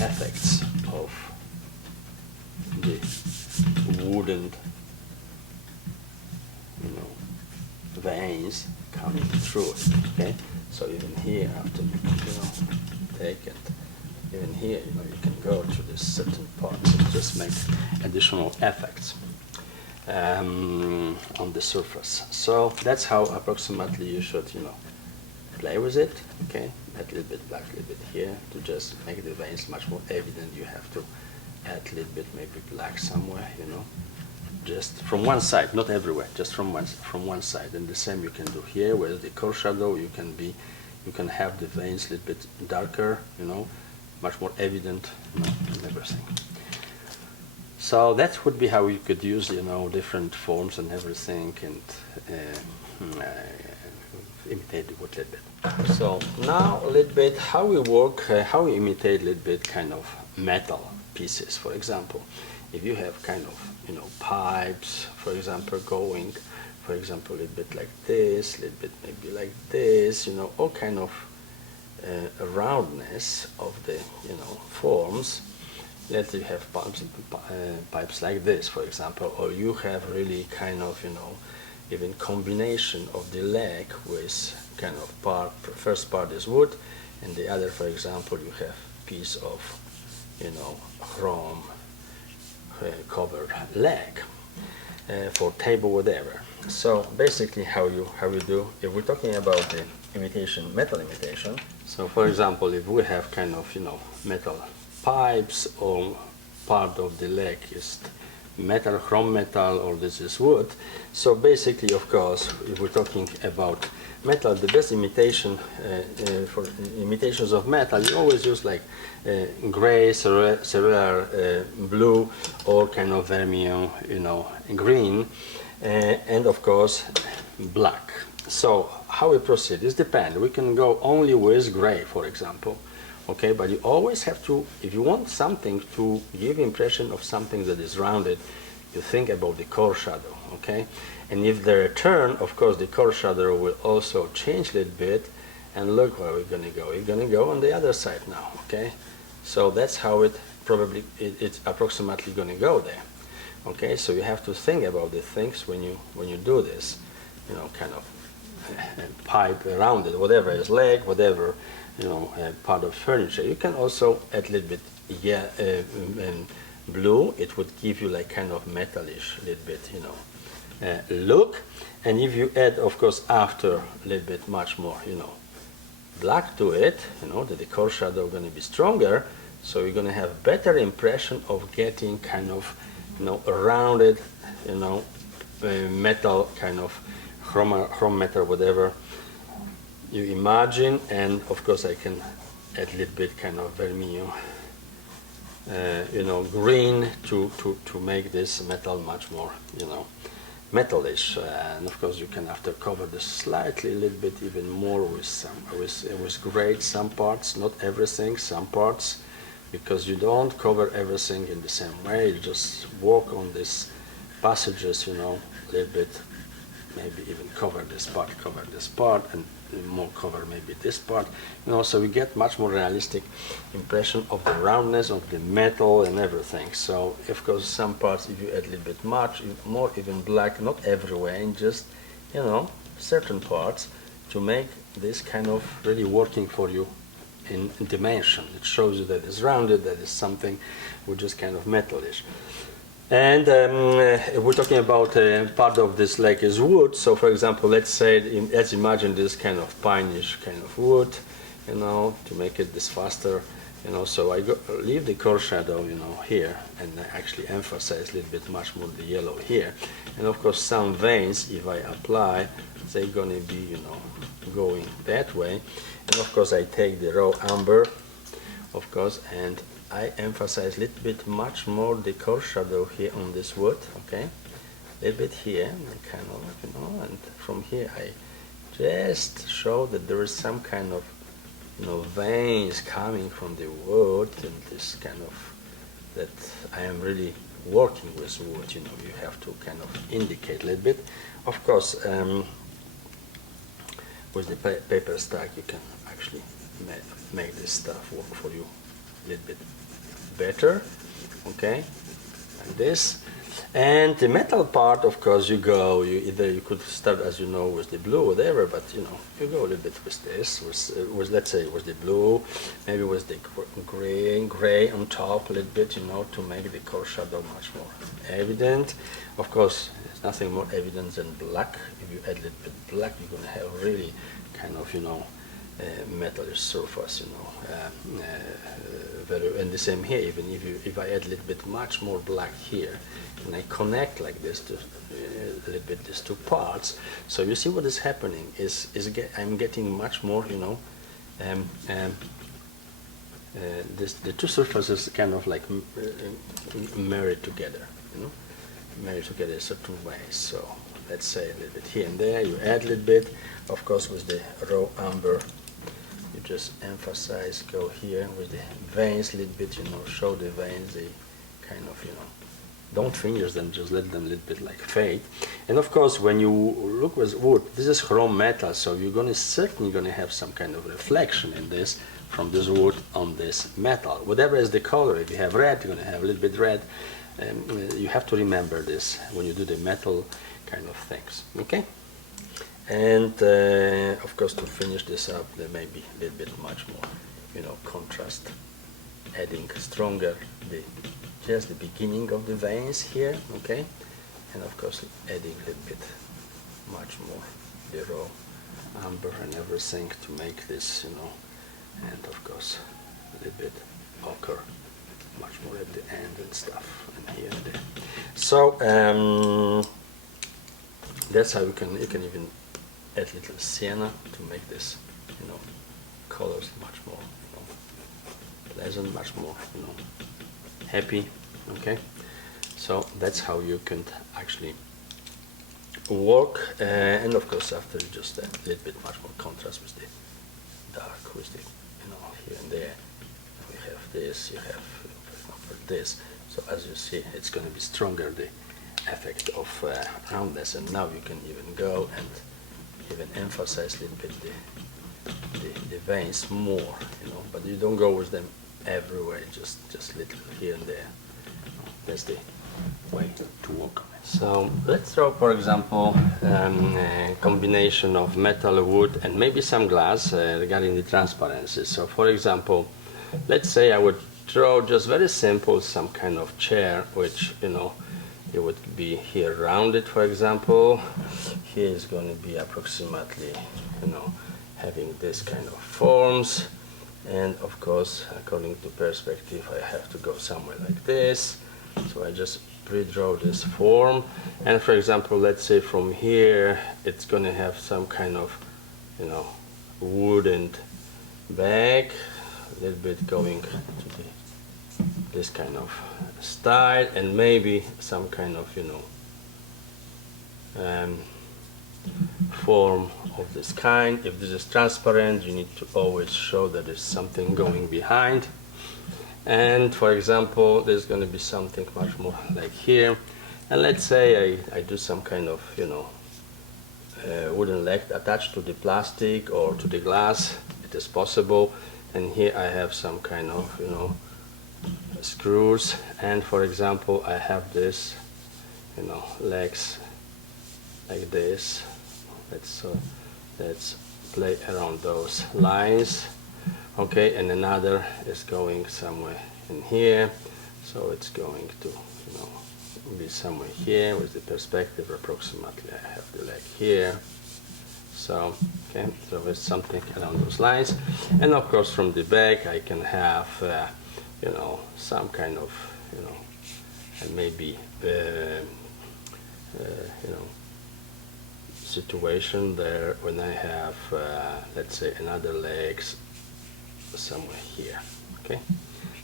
effects of the wooden, you know, veins coming through it. Okay, so even here, after you know, take it, even here, you know, you can go to this certain parts and just make additional effects on the surface. So that's how approximately you should, you know, play with it. Okay, add a little bit black, a little bit here to just make the veins much more evident. You have to add a little bit maybe black somewhere, you know, just from one side, not everywhere, just from one side. And the same you can do here with the core shadow. You can have the veins a little bit darker, you know, much more evident, you know, and everything. So that would be how you could use, you know, different forms and everything, and imitate the wood a little bit. So now a little bit how we work, how we imitate a little bit kind of metal pieces. For example, if you have kind of, you know, pipes, for example, going, for example, a little bit like this, a little bit maybe like this, you know, all kind of roundness of the, you know, forms. Let's say you have pipes like this, for example, or you have really kind of, you know, even combination of the leg with kind of part, first part is wood, and the other, for example, you have piece of, you know, chrome covered leg for table, whatever. So basically how you do, if we're talking about the imitation, metal imitation, so for example, if we have kind of, you know, metal pipes, or part of the leg is metal, chrome metal, or this is wood. So basically, of course, if we're talking about metal, the best imitation for imitations of metal, you always use like gray, cerulean blue, or kind of vermilion, you know, green, and of course black. So how we proceed? This depends. We can go only with gray, for example. Okay, but you always have to, if you want something to give impression of something that is rounded, you think about the core shadow, okay? And if the return, of course, the core shadow will also change a little bit, and look where we're gonna go. We're gonna go on the other side now, okay? So that's how it probably, it's approximately gonna go there, okay? So you have to think about the things when you do this, you know, kind of pipe around it, whatever is leg, whatever, you know, part of furniture. You can also add a little bit, yeah, blue. It would give you like kind of metalish, a little bit, you know, look. And if you add, of course, after a little bit much more, you know, black to it, you know, the core shadow going to be stronger. So you're going to have better impression of getting kind of, you know, a rounded, you know, metal kind of chrome metal, whatever you imagine. And of course I can add a little bit kind of vermilion, you know, green to make this metal much more, you know, metalish. And of course you can after cover this slightly a little bit even more with some with gray, some parts, not everything, some parts, because you don't cover everything in the same way. You just work on these passages, you know, a little bit, maybe even cover this part, and more cover maybe this part, you know, so we get much more realistic impression of the roundness of the metal and everything. So of course some parts, if you add a little bit much more, even black, not everywhere, and just, you know, certain parts, to make this kind of really working for you in dimension. It shows you that it's rounded, that is something which is kind of metalish. And we're talking about part of this leg is wood. So for example, let's imagine this kind of pineish kind of wood, you know, to make it this faster, you know. So I leave the core shadow, you know, here, and I actually emphasize a little bit much more the yellow here. And of course some veins, if I apply, they're gonna be, you know, going that way. And of course I take the raw umber, of course, and I emphasize a little bit much more the core shadow here on this wood, okay? A little bit here, and kind of, you know, and from here I just show that there is some kind of, you know, veins coming from the wood, and this kind of, that I am really working with wood, you know, you have to kind of indicate a little bit. Of course, with the paper stack, you can actually make this stuff work for you a little bit better, okay, like this. And the metal part, of course, you could start, as you know, with the blue, whatever, but you know, you go a little bit with this, with let's say with the blue, maybe with the gray on top a little bit, you know, to make the core shadow much more evident. Of course, there's nothing more evident than black. If you add a little bit black, you're going to have really kind of, you know, metallish surface, you know, and the same here. Even if I add a little bit much more black here, and I connect like this to a little bit these two parts, so you see what is happening is I'm getting much more, you know, the two surfaces kind of like married together, you know, married together in certain ways. So let's say a little bit here and there. You add a little bit, of course, with the raw umber. You just emphasize, go here with the veins a little bit, you know, show the veins, the kind of, you know, don't finish them, just let them a little bit like fade. And of course, when you look with wood, this is chrome metal, so you're certainly going to have some kind of reflection in this from this wood on this metal. Whatever is the color, if you have red, you're going to have a little bit red. You have to remember this when you do the metal kind of things, okay? And of course, to finish this up, there may be a little bit much more, you know, contrast, adding stronger just the beginning of the veins here, okay, and of course adding a little bit much more the raw umber and everything to make this, you know, and of course a little bit ochre, much more at the end and stuff, and here and there. So that's how you can even add a little sienna to make this, you know, colors much more, you know, pleasant, much more, you know, happy, okay? So that's how you can actually work, and of course after you just a little bit much more contrast with the dark, with the, you know, here and there. We have this, you have, for example, this. So as you see, it's going to be stronger, the effect of roundness, and now you can even go and even emphasize a little bit the veins more, you know, but you don't go with them everywhere, just little here and there. That's the way to work on it. So let's draw, for example, a combination of metal, wood, and maybe some glass regarding the transparency. So for example, let's say I would draw just very simple some kind of chair, which, you know, it would be here rounded, for example. Here is going to be approximately, you know, having this kind of forms. And of course, according to perspective, I have to go somewhere like this. So I just pre-draw this form. And for example, let's say from here, it's going to have some kind of, you know, wooden back, a little bit going to this kind of style, and maybe some kind of, you know, form of this kind. If this is transparent, you need to always show that there's something going behind. And for example, there's going to be something much more like here. And let's say I do some kind of, you know, wooden leg attached to the plastic or to the glass. It is possible. And here I have some kind of, you know, screws. And for example, I have this, you know, legs like this. Let's play around those lines. Okay, and another is going somewhere in here, so it's going to, you know, be somewhere here with the perspective. Approximately I have the leg here. So okay, so there's something around those lines, and of course from the back I can have you know, some kind of, you know, and maybe you know, situation there when I have let's say another legs somewhere here. Okay,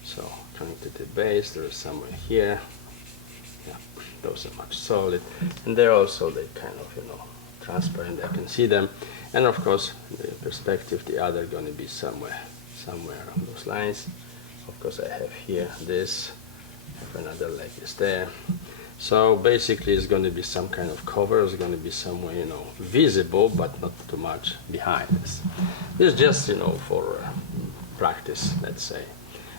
so coming to the base, there is somewhere here. Yeah, those are much solid, and they're also they kind of, you know, transparent. I can see them, and of course the perspective, the other going to be somewhere around those lines. Of course I have here this Have another leg is there. So basically it's going to be some kind of cover, it's going to be somewhere, you know, visible, but not too much behind this. This is just, you know, for practice, let's say.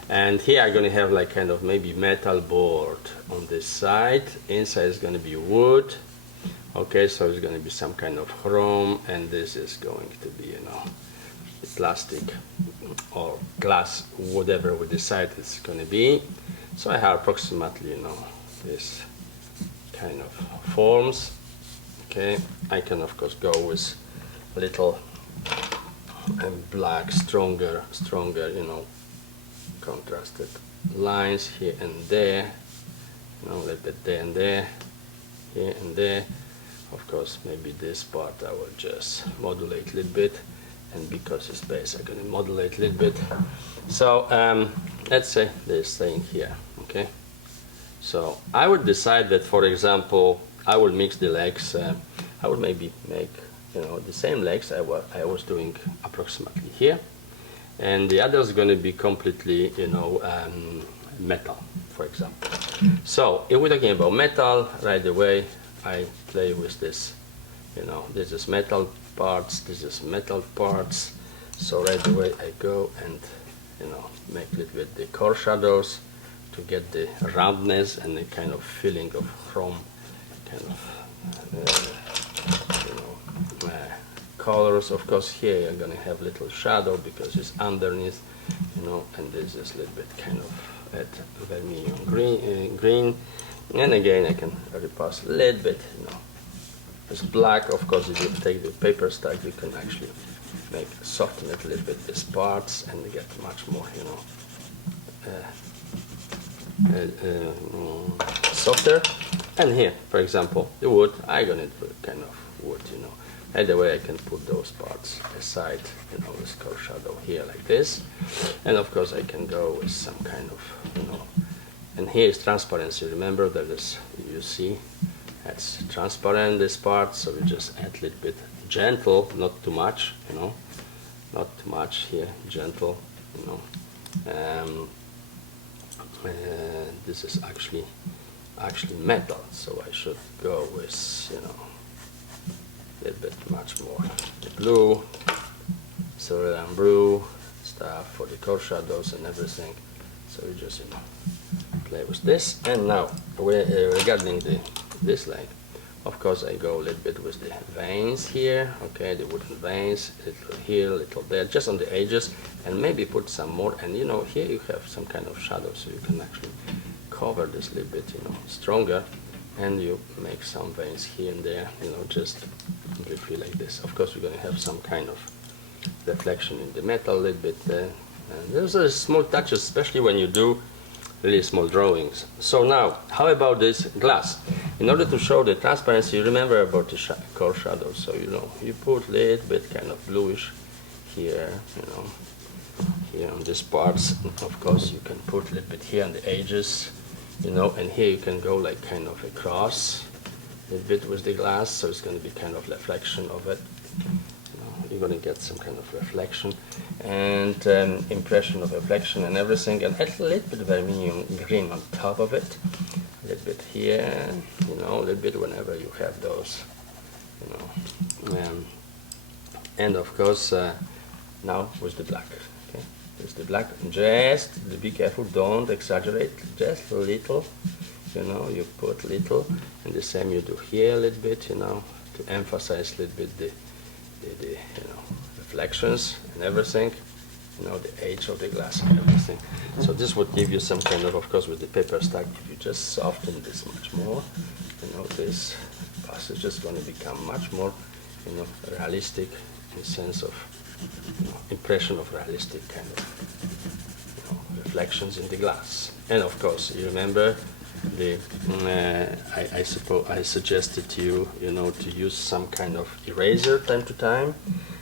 And here I'm going to have like kind of maybe metal board on this side. Inside is going to be wood. Okay, so it's going to be some kind of chrome, and this is going to be, you know, plastic or glass, whatever we decide it's going to be. So I have approximately, you know, this kind of forms. Okay, I can of course go with little black, stronger, you know, contrasted lines here and there, you know, a little bit there and there, here and there. Of course, maybe this part I will just modulate a little bit, and because it's base, I'm going to modulate a little bit. So let's say they're staying here. Okay, so I would decide that, for example, I will mix the legs. I would maybe make, you know, the same legs I was doing approximately here, and the other is going to be completely, you know, metal, for example. So if we're talking about metal, right away I play with this, you know, this is metal parts, this is metal parts. So right away I go and, you know, make a little bit the core shadows to get the roundness and the kind of feeling of chrome, kind of, you know, colors. Of course here you're going to have little shadow because it's underneath, you know, and this is a little bit kind of at vermilion green. And again I can repass a little bit, you know, it's black. Of course if you take the paper stack you can actually make soften it a little bit, these parts, and get much more, you know, softer. And here, for example, the wood, I'm gonna do kind of wood, you know. Either way I can put those parts aside, you know, with core shadow here like this. And of course I can go with some kind of, you know, and here is transparency. Remember that is, you see, it's transparent, this part, so we just add a little bit gentle, not too much, you know, not too much here, gentle, you know. This is actually metal, so I should go with, you know, a little bit much more the blue, cerulean blue stuff for the core shadows and everything. So we just, you know, play with this. And now regarding this leg, of course I go a little bit with the veins here, okay, the wooden veins, a little here, a little there, just on the edges, and maybe put some more. And you know, here you have some kind of shadow, so you can actually cover this a little bit, you know, stronger, and you make some veins here and there, you know, just briefly like this. Of course we're going to have some kind of reflection in the metal a little bit there, and there's a small touches, especially when you do really small drawings. So now, how about this glass? In order to show the transparency, remember about the core shadows. So, you know, you put a little bit kind of bluish here, you know, here on these parts. Of course, you can put a little bit here on the edges, you know, and here you can go like kind of across a little bit with the glass, so it's going to be kind of reflection of it. You're going to get some kind of reflection and impression of reflection and everything, and add a little bit of vermilion green on top of it, a little bit here, you know, a little bit whenever you have those, you know, and of course now with the black. Okay, with the black, just be careful, don't exaggerate, just a little, you know, you put little, and the same you do here a little bit, you know, to emphasize a little bit the you know, reflections and everything, you know, the edge of the glass and everything. So this would give you some kind of course, with the paper stack, if you just soften this much more, you know, this passage is going to become much more, you know, realistic in the sense of, you know, impression of realistic kind of, you know, reflections in the glass. And of course, you remember the I suppose I suggested to you, you know, to use some kind of eraser time to time.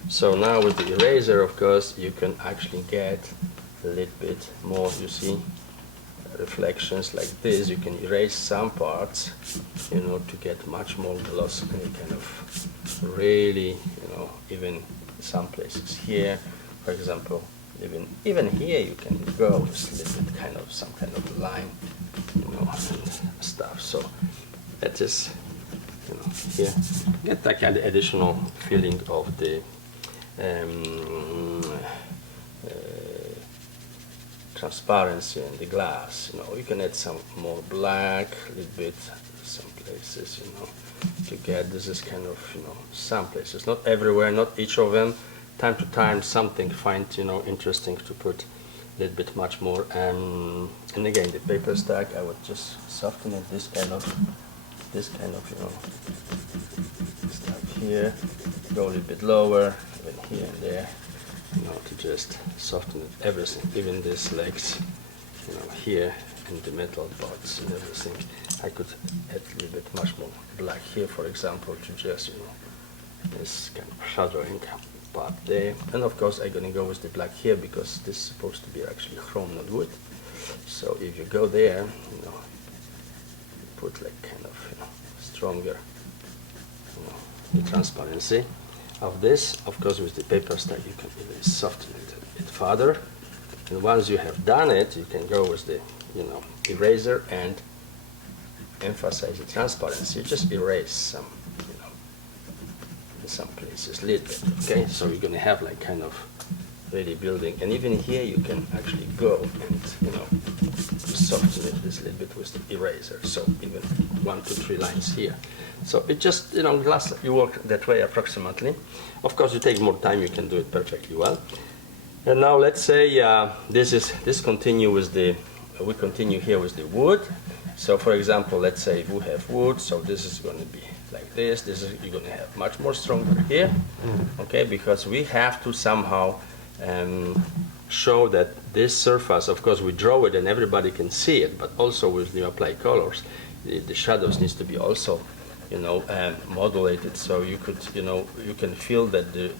So now with the eraser, of course, you can actually get a little bit more, you see, reflections like this. You can erase some parts, you know, to get much more gloss and kind of really, you know, even some places here, for example, even here you can go with a little bit kind of some kind of line you know, and stuff. So that is, you know, here get that kind of additional feeling of the transparency in the glass. You know, you can add some more black, a little bit, some places, you know, to get this is kind of, you know, some places, not everywhere, not each of them. Time to time, something find, you know, interesting to put a little bit much more. And again, the paper stack, I would just soften it, this kind of, you know, stack here, go a little bit lower, even here and there, you know, to just soften it, everything, even these legs, you know, here and the metal parts and everything. I could add a little bit much more black here, for example, to just, you know, this kind of shadowing part there. And of course, I'm gonna go with the black here because this is supposed to be actually chrome, not wood. So if you go there, you know, put like kind of, you know, stronger, you know, the transparency of this. Of course, with the paper stack, you can even soften it a bit further. And once you have done it, you can go with the, you know, eraser and emphasize the transparency. Just erase some, you know, in some places, a little bit. Okay, so you're gonna have like kind of really building, and even here you can actually go and, you know, soften it this little bit with the eraser. So even 1, 2, 3 lines here. So it just, you know, glass, you work that way approximately. Of course, you take more time, you can do it perfectly well. And now let's say this continue with the, we continue here with the wood. So for example, let's say we have wood, so this is going to be like this. This is, you're going to have much more stronger here, okay, because we have to somehow show that this surface, of course we draw it and everybody can see it, but also with the applied colors, the shadows needs to be also, you know, modulated. So you could, you know, you can feel that the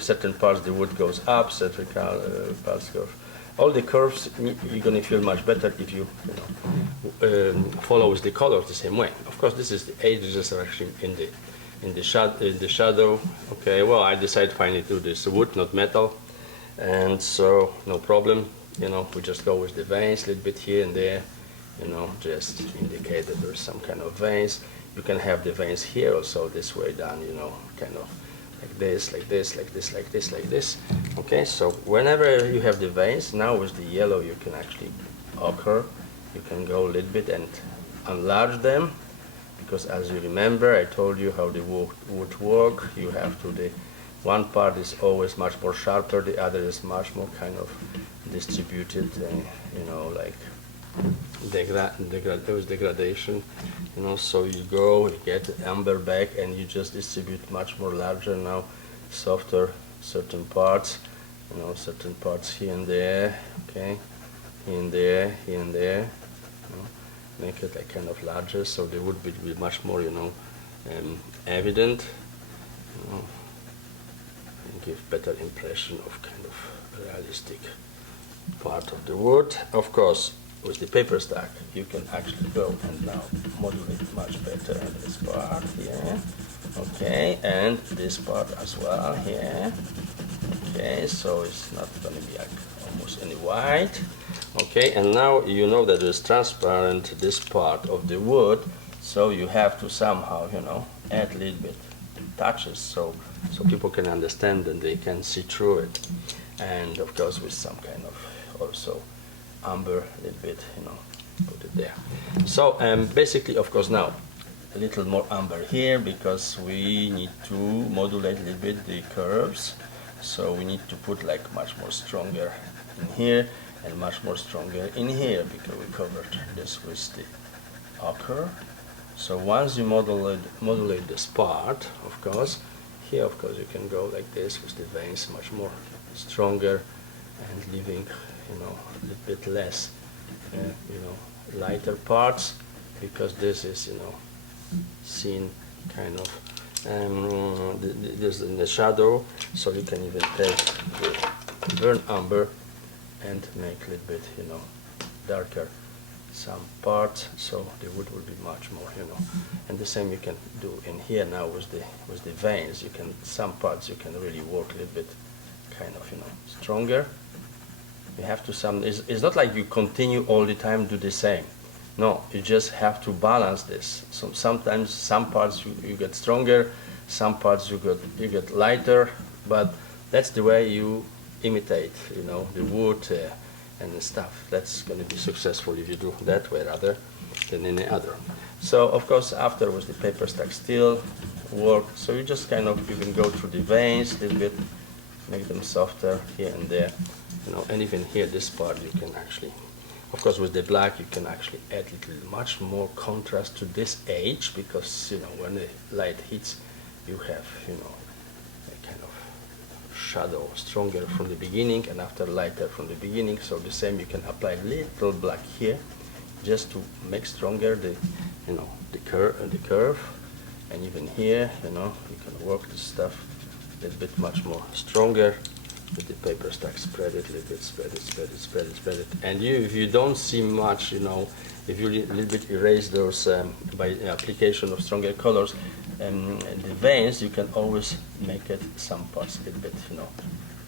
certain parts the wood goes up, certain parts go. All the curves you're going to feel much better if you, follows the colors the same way. Of course, this is the edges are actually in the shadow. Okay, well, I decided finally to do this wood, not metal, and so no problem. You know, we just go with the veins a little bit here and there. You know, just indicate that there's some kind of veins. You can have the veins here also this way down. You know, kind of like this, like this, like this, like this, like this. Okay, so whenever you have the veins, now with the yellow you can actually ochre, you can go a little bit and enlarge them, because as you remember, I told you how the wood work. You have to, the one part is always much more sharper, the other is much more kind of distributed, you know, like degradation, you know, so you go, you get the amber back and you just distribute much more larger now, softer certain parts, you know, certain parts here and there, okay, here and there, here and there, you know, make it like kind of larger, so they would be much more, you know, evident, you know, and give better impression of kind of realistic part of the wood. Of course, with the paper stack, you can actually go and now modulate much better this part here, okay, and this part as well here, okay, so it's not going to be like almost any white, okay, and now you know that it's transparent, this part of the wood, so you have to somehow, you know, add a little bit touches so people can understand and they can see through it, and of course with some kind of also amber a little bit, you know, put it there. So basically, of course, now a little more amber here because we need to modulate a little bit the curves. So we need to put like much more stronger in here and much more stronger in here because we covered this with the ochre. So once you modulate this part, of course, here of course you can go like this with the veins much more stronger and leaving, you know, a little bit less, you know, lighter parts, because this is, you know, seen kind of this in the shadow, so you can even take the burnt umber and make a little bit, you know, darker some parts, so the wood will be much more, you know. And the same you can do in here now with the veins. You can, some parts you can really work a little bit kind of, you know, stronger. You have to it's not like you continue all the time do the same. No, you just have to balance this. So sometimes some parts you get stronger, some parts you get lighter, but that's the way you imitate, you know, the wood and the stuff. That's going to be successful if you do that way rather than any other. So of course afterwards the paper stack still work. So you just kind of, you can go through the veins a little bit, make them softer here and there, you know, and even here this part you can actually, of course with the black you can actually add little much more contrast to this edge, because you know when the light hits you have, you know, a kind of shadow stronger from the beginning and after lighter from the beginning. So the same, you can apply little black here just to make stronger the, you know, the curve, and even here, you know, you can work this stuff a little bit much more stronger with the paper stack. Spread it a little bit, spread it, spread it, spread it, spread it. And if you don't see much, you know, if you a little bit erase those by application of stronger colors, the veins, you can always make it some parts a little bit, you know,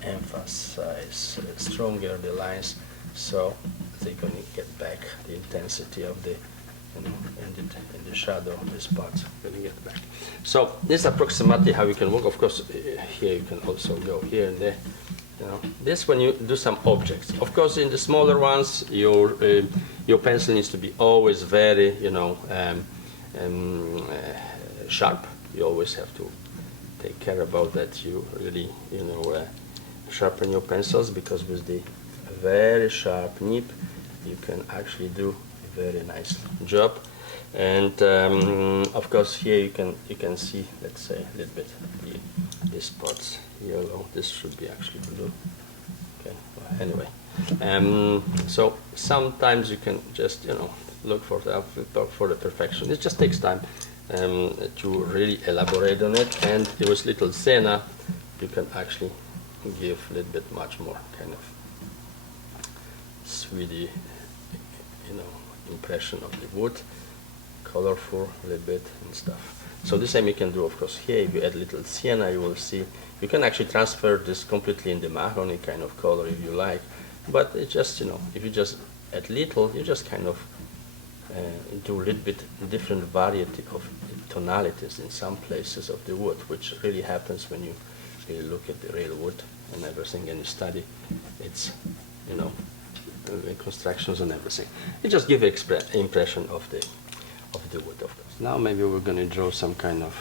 emphasize stronger the lines, so they're going to get back the intensity of the, you know, in the shadow. This part's going to get back. So this is approximately how you can work. Of course, here you can also go here and there. You know, this when you do some objects. Of course, in the smaller ones, your pencil needs to be always very, you know, sharp. You always have to take care about that. You really, you know, sharpen your pencils, because with the very sharp nib, you can actually do a very nice job. And of course, here you can see, let's say, a little bit this part's yellow. This should be actually blue. Okay. Well, anyway, so sometimes you can just, you know, look for the perfection. It just takes time to really elaborate on it, and with little sienna you can actually give a little bit much more kind of sweetie, you know, impression of the wood, colorful a little bit and stuff. So the same you can do, of course, here. If you add little sienna, you will see you can actually transfer this completely in the mahogany kind of color if you like, but it's just, you know, if you just add little, you just kind of do a little bit different variety of tonalities in some places of the wood, which really happens when you really look at the real wood and everything, and you study its, you know, constructions and everything. It just gives impression of the wood, of course. Now maybe we're going to draw some kind of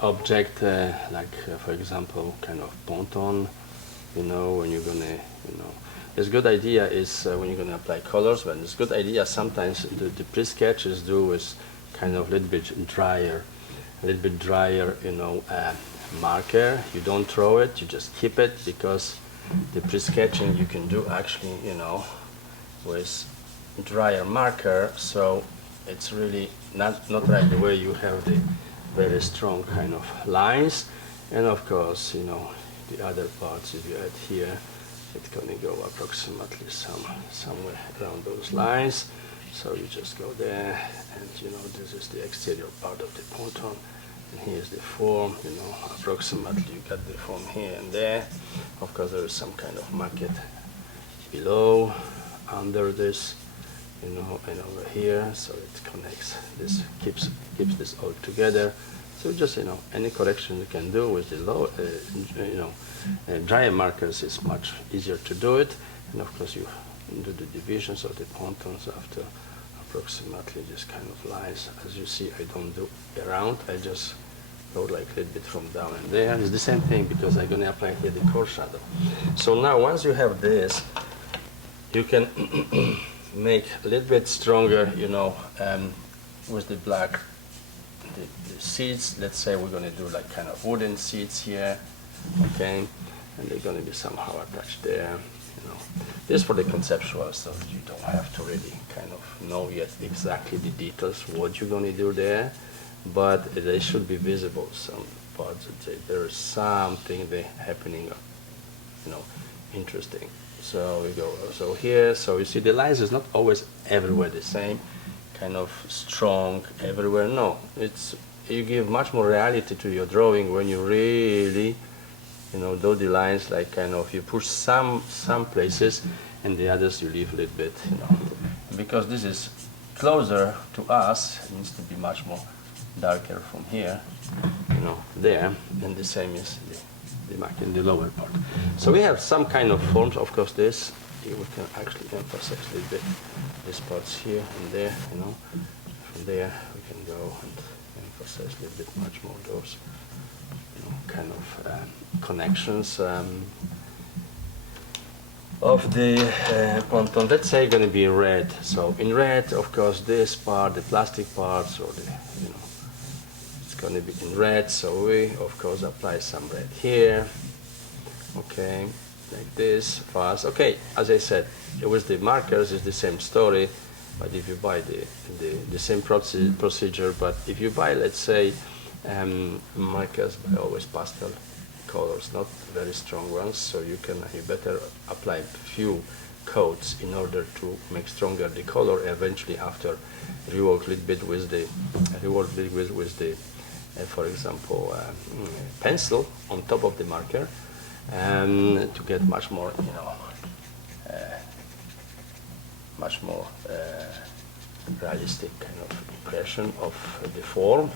object, like for example, kind of ponton. You know, when you're going to, you know, it's good idea is when you're going to apply colors. But it's good idea sometimes the pre-sketch is do with kind of a little bit drier, you know, marker. You don't throw it, you just keep it, because the pre-sketching you can do actually, you know, with drier marker. So it's really not right the way you have the very strong kind of lines. And of course, you know, the other parts, if you add here, it's going to go approximately somewhere around those lines. So you just go there, and you know, this is the exterior part of the ponton, and here's the form. You know, approximately you got the form here and there. Of course, there is some kind of maquette below, under this, you know, and over here, so it connects this, keeps this all together. So just, you know, any correction you can do with the low, you know, drier markers is much easier to do it. And of course you do the divisions of the pontons after approximately this kind of lines. As you see, I don't do around, I just go like a little bit from down and there. It's the same thing, because I'm going to apply here the core shadow. So now once you have this, you can make a little bit stronger, you know, with the black, the seeds. Let's say we're going to do like kind of wooden seeds here, okay, and they're going to be somehow attached there, you know. This for the conceptual, so you don't have to really kind of know yet exactly the details what you're going to do there, but they should be visible. Some parts that there's something there happening, you know, interesting. So we go also here. So you see the lines is not always everywhere the same, kind of strong everywhere. No, it's, you give much more reality to your drawing when you really, you know, do the lines like kind of, you push some places and the others you leave a little bit, you know, because this is closer to us, it needs to be much more darker from here, you know, there, and the same is the mark in the lower part. So we have some kind of forms. Of course, this we can actually emphasize a little bit these parts here and there, you know. From there we can go and emphasize a little bit much more those, you know, kind of connections of the ponton. Let's say going to be red. So in red, of course, this part, the plastic parts, or the, you know, it's going to be in red. So we, of course, apply some red here. Okay, like this, fast. Okay, as I said, with the markers, it's the same story. But if you buy the same procedure, but if you buy, let's say, markers, buy always pastel colors, not very strong ones, so you better apply a few coats in order to make stronger the color. Eventually, after rework a little bit with the for example, pencil on top of the marker, to get much more, you know, much more realistic kind of impression of the form.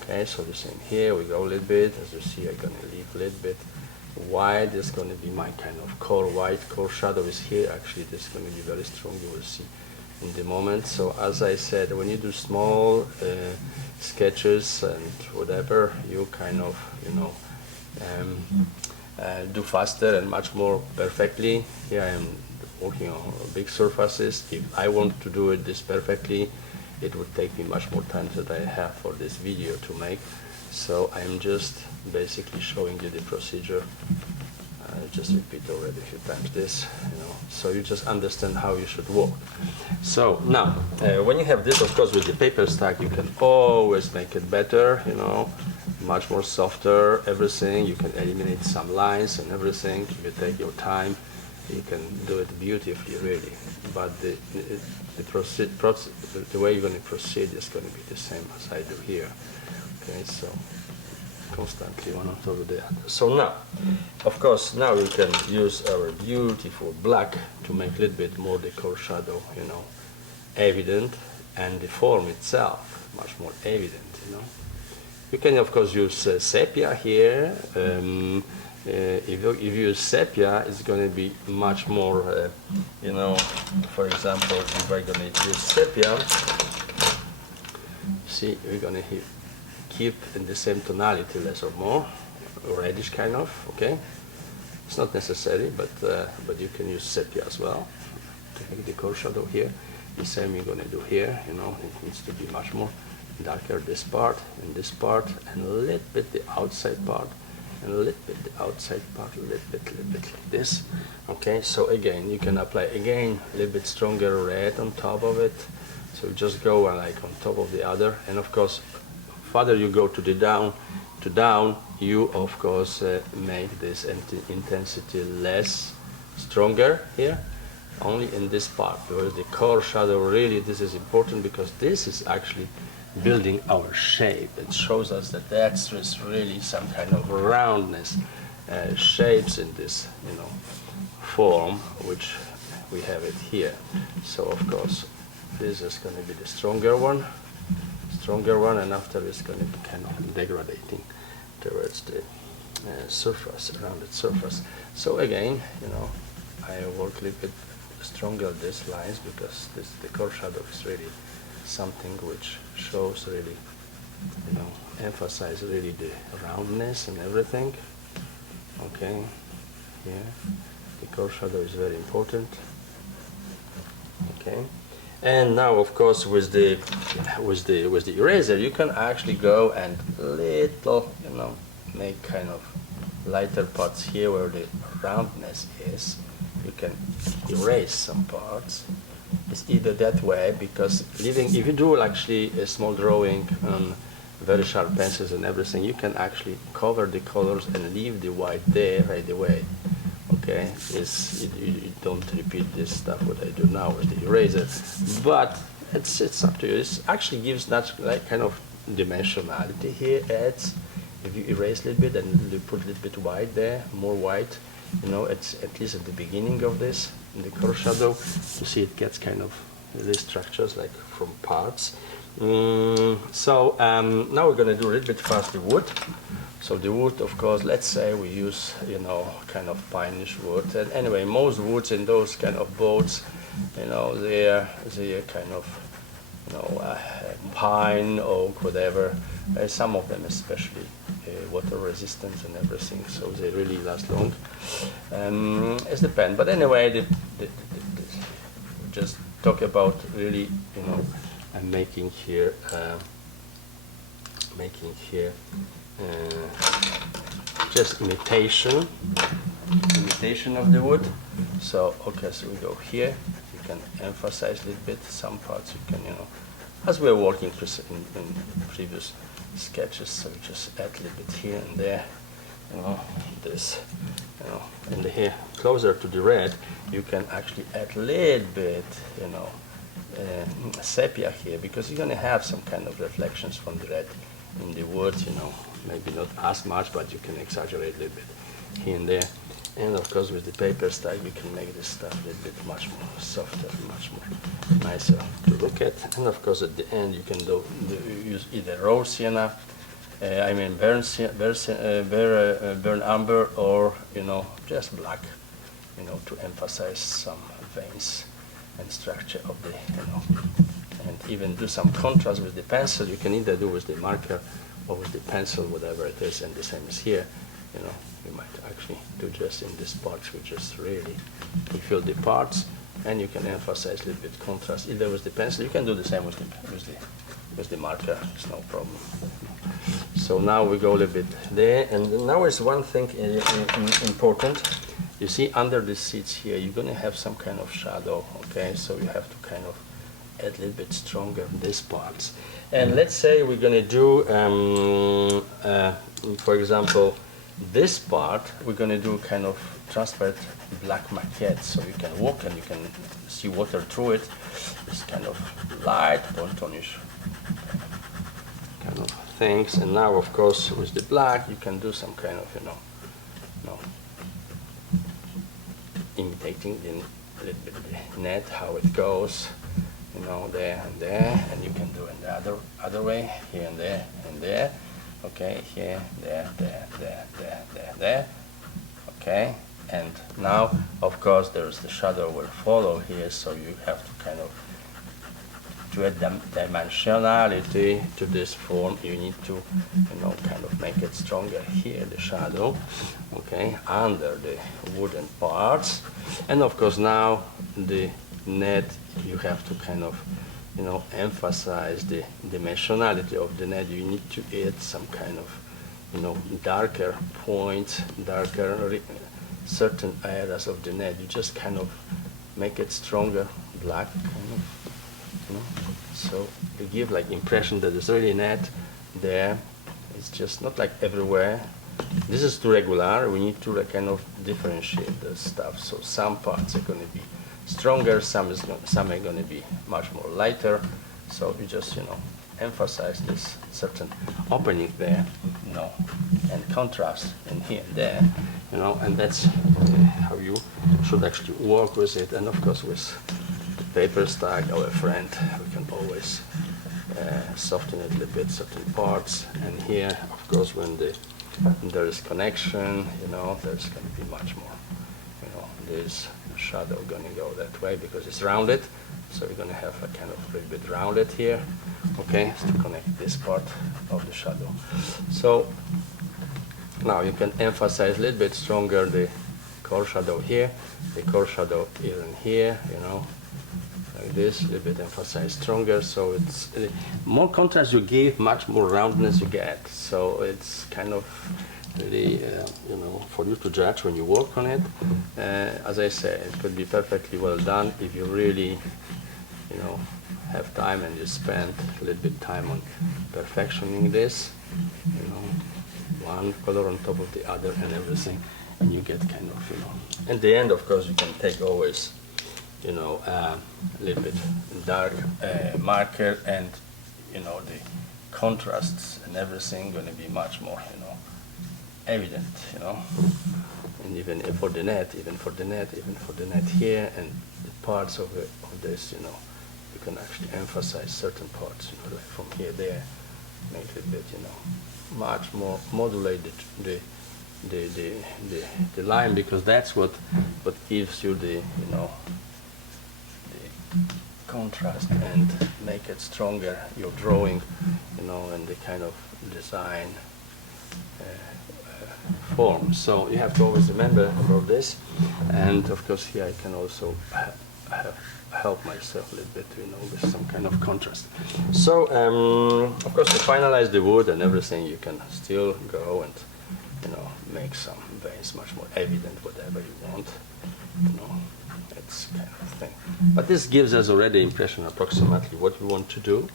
Okay, so the same here, we go a little bit. As you see, I'm going to leave a little bit white. This is going to be my kind of core white. Core shadow is here. Actually, this is going to be very strong. You will see in the moment. So as I said, when you do small sketches and whatever, you kind of, you know, do faster and much more perfectly. Here I am working on big surfaces. If I want to do it this perfectly, it would take me much more time than I have for this video to make. So I'm just basically showing you the procedure. Just repeat already a few times this, you know, so you just understand how you should work. So now, when you have this, of course, with the paper stack, you can always make it better, you know, much more softer, everything. You can eliminate some lines and everything. You take your time. You can do it beautifully, really. But the way you're going to proceed is going to be the same as I do here. Okay, so constantly one on top of the other. So now, of course, now we can use our beautiful black to make a little bit more the core shadow, you know, evident, and the form itself much more evident, you know. You can, of course, use sepia here. If you use sepia, it's going to be much more, you know, for example, if we're going to use sepia, see, we're going to keep in the same tonality, less or more, reddish kind of, okay? It's not necessary, but you can use sepia as well to make the core shadow here. The same you're going to do here, you know, it needs to be much more darker, this part, and this part, and a little bit the outside part, and a little bit the outside part, a little bit like this. Okay, so again, you can apply again a little bit stronger red on top of it. So just go like on top of the other, and of course, further you go to the down, you of course make this intensity less stronger here, only in this part, because the core shadow really, this is important because this is actually building our shape. It shows us that that's really some kind of roundness, shapes in this, you know, form, which we have it here. So of course, this is going to be the stronger one, and after it's going to be kind of degrading towards the surface, rounded surface. So again, you know, I work a little bit stronger these lines because the core shadow is really something which shows really, you know, emphasize really the roundness and everything. Okay, here the core shadow is very important. Okay, and now of course with the eraser you can actually go and little, you know, make kind of lighter parts here where the roundness is. You can erase some parts. It's either that way, because if you do actually a small drawing on very sharp pencils and everything, you can actually cover the colors and leave the white there right away. Okay, you don't repeat this stuff what I do now with the eraser, but it's up to you. It actually gives natural, like, kind of dimensionality here. Adds, if you erase a little bit and you put a little bit white there, more white, you know, it's at least at the beginning of this, in the core shadow, you see it gets kind of these structures like from parts. So now we're going to do a little bit fast the wood. So the wood, of course, let's say we use, you know, kind of pineish wood. And anyway, most woods in those kind of boats, you know, they're kind of, you know, pine, oak, whatever. Some of them especially water resistant and everything, so they really last long. It depends. But anyway, just talk about really, you know, I'm making here just imitation of the wood. So okay, so we go here. You can emphasize a little bit. Some parts you can, you know, as we were working in previous sketches. So we just add a little bit here and there. You know, this, you know, and here closer to the red, you can actually add a little bit, you know, sepia here, because you're going to have some kind of reflections from the red in the wood, you know, maybe not as much, but you can exaggerate a little bit here and there. And of course with the paper style you can make this stuff a little bit much more softer, much more nicer to look at. And of course at the end you can use either raw sienna, I mean burn umber, or, you know, just black, you know, to emphasize some veins and structure of the, you know, and even do some contrast with the pencil. You can either do with the marker or with the pencil, whatever it is, and the same as here, you know, you might actually do just in this parts, which is really, you fill the parts, and you can emphasize a little bit contrast either with the pencil. You can do the same with the marker, it's no problem. So now we go a little bit there, and now is one thing important. You see under the seats here, you're going to have some kind of shadow, okay? So you have to kind of add a little bit stronger these parts. And let's say we're going to do, for example, this part, we're going to do kind of transparent black maquette, so you can walk and you can see water through it. This kind of light, pontonish kind of things. And now, of course, with the black, you can do some kind of, you know, imitating a little bit the net, how it goes, you know, there and there, and you can do it the other way, here and there, okay, here, there, there, okay. And now, of course, there's the shadow will follow here, so you have to kind of, to add dimensionality to this form, you need to, you know, kind of make it stronger here, the shadow, okay, under the wooden parts. And of course now the net, you have to kind of, you know, emphasize the dimensionality of the net. You need to add some kind of, you know, darker points, certain areas of the net. You just kind of make it stronger, black kind of, you know. So you give like impression that there's really net there. It's just not like everywhere. This is too regular. We need to kind of differentiate the stuff. So some parts are going to be stronger, some are going to be much more lighter. So you just, you know, emphasize this certain opening there, you know, and contrast in here and there, you know, and that's how you should actually work with it. And of course with the paper stack, our friend, we can always soften it a little bit, certain parts. And here, of course, when there is connection, you know, there's going to be much more, you know, this shadow going to go that way because it's rounded. So we're going to have a kind of a little bit rounded here, okay, to connect this part of the shadow. So now you can emphasize a little bit stronger the core shadow here, the core shadow even here, you know, like this, a little bit emphasized stronger. So it's more contrast you give, much more roundness you get. So it's kind of really, you know, for you to judge when you work on it. As I say, it could be perfectly well done if you really, you know, have time and you spend a little bit time on perfectioning this, you know, one color on top of the other and everything, and you get kind of, you know. In the end, of course, you can take always, you know, a little bit dark marker, and, you know, the contrasts and everything going to be much more, you know, evident, you know. And even for the net here, and the parts of this, you know, you can actually emphasize certain parts, like from here, there, make it a bit, much more modulated the line, because that's what gives you the contrast and make it stronger, your drawing, and the kind of design form. So you have to always remember about this, and of course here I can also help myself a little bit, with some kind of contrast. So of course, to finalize the wood and everything, you can still go and make some veins much more evident, whatever you want, that's kind of thing. But this gives us already impression approximately what we want to do,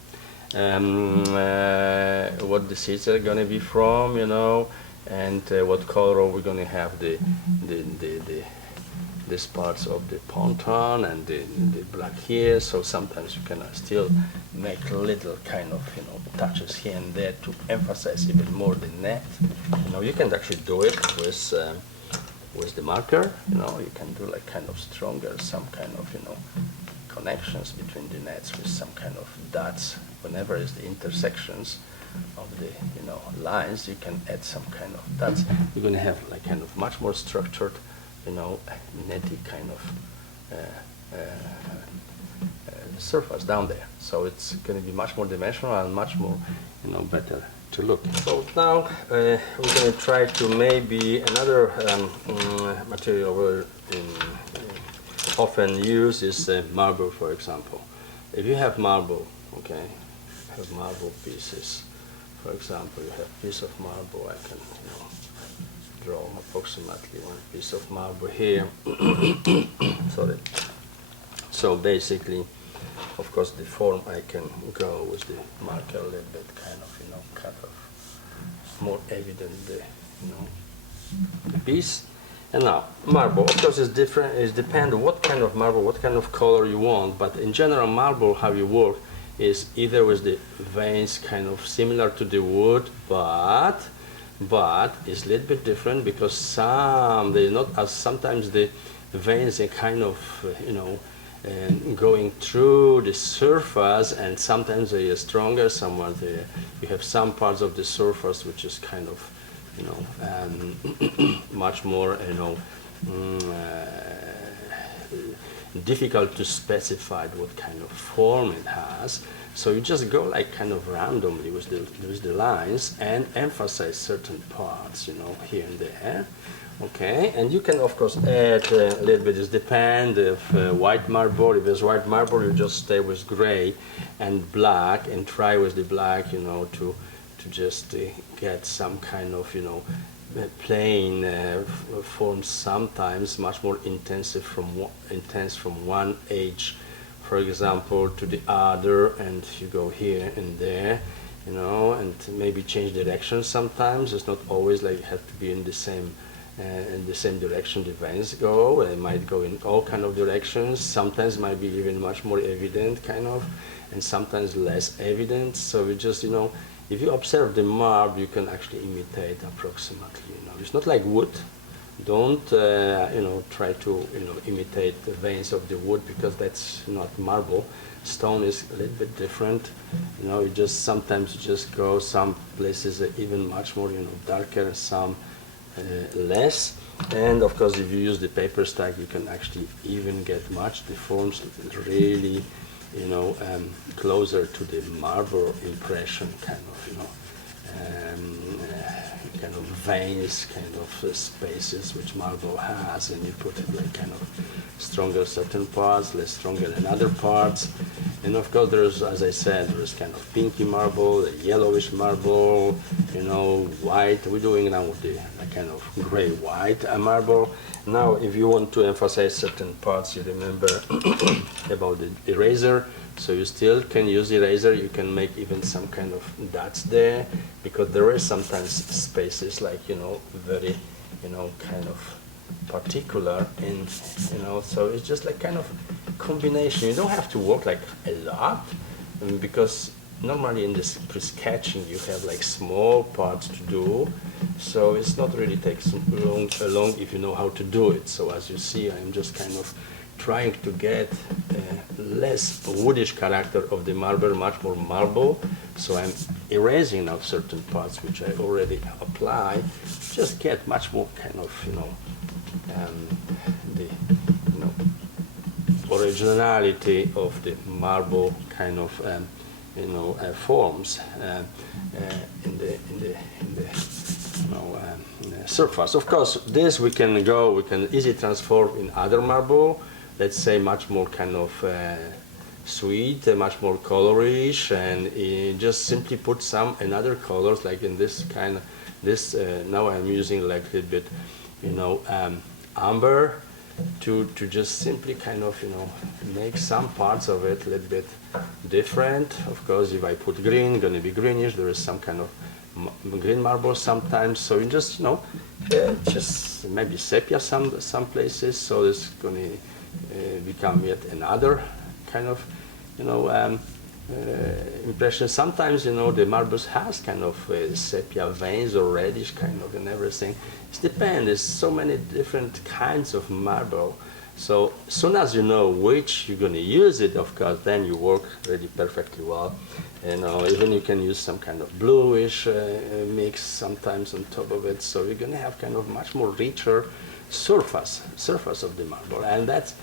what the seeds are going to be from, and what color we're going to have these parts of the ponton and the black here. So sometimes you can still make little kind of touches here and there to emphasize even more the net. You can actually do it with the marker. You can do like kind of stronger, some kind of connections between the nets with some kind of dots. Whenever is the intersections of the lines, you can add some kind of dots. You're going to have like kind of much more structured, netty kind of surface down there. So it's going to be much more dimensional and much more, better to look. So now we're going to try to maybe another material we often use is marble, for example. If you have marble, okay, have marble pieces. For example, you have a piece of marble. I can draw approximately one piece of marble here. Sorry. So basically, of course, the form I can go with the marker a little bit, kind of, cut off more evident the piece. And now, marble, of course, is different. It depends what kind of marble, what kind of color you want. But in general, marble, how you work is either with the veins kind of similar to the wood, but it's a little bit different because they're not as sometimes the veins are kind of going through the surface, and sometimes they are stronger. Somewhere you have some parts of the surface which is kind of much more difficult to specify what kind of form it has. So you just go like kind of randomly with the lines and emphasize certain parts, here and there. Okay, and you can of course add a little bit. It depends if white marble. If there's white marble, you just stay with gray and black and try with the black, to just get some kind of plain forms. Sometimes much more intense from one edge, for example, to the other, and you go here and there, and maybe change direction. Sometimes it's not always like you have to be in the same direction the veins go. They might go in all kind of directions. Sometimes might be even much more evident kind of, and sometimes less evident. So we just if you observe the marble, you can actually imitate approximately. It's not like wood. Don't try to imitate the veins of the wood, because that's not marble. Stone is a little bit different. You just sometimes go some places even much more darker, some less. And of course, if you use the paper stack, you can actually even get the forms really closer to the marble impression, kind of veins, kind of spaces which marble has, and you put it like kind of stronger certain parts, less stronger than other parts. And of course, there's, as I said, there's kind of pinky marble, yellowish marble, white. We're doing now with the kind of gray-white marble. Now, if you want to emphasize certain parts, you remember about the eraser. So you still can use eraser. You can make even some kind of dots there, because there is sometimes spaces like very kind of particular in So it's just like kind of combination. You don't have to work like a lot, because normally in this pre-sketching you have like small parts to do, so it's not really takes long if you know how to do it. So as you see, I'm just kind of trying to get less woodish character of the marble, much more marble. So I'm erasing now certain parts which I already apply, just get much more kind of, the originality of the marble kind of forms in the surface. Of course, this we can easily transform in other marble. Let's say much more kind of sweet, much more colorish, and just simply put some another colors like in this kind of now I'm using like a little bit, amber to just simply kind of make some parts of it a little bit different. Of course, if I put green, gonna be greenish. There is some kind of green marble sometimes. So you just just maybe sepia some places. So it's gonna become yet another kind of impression. Sometimes the marbles has kind of sepia veins or reddish kind of and everything. It depends. There's so many different kinds of marble. So as soon as you know which you're going to use it, of course, then you work really perfectly well. Even you can use some kind of bluish mix sometimes on top of it. So you're going to have kind of much more richer surface of the marble, and that's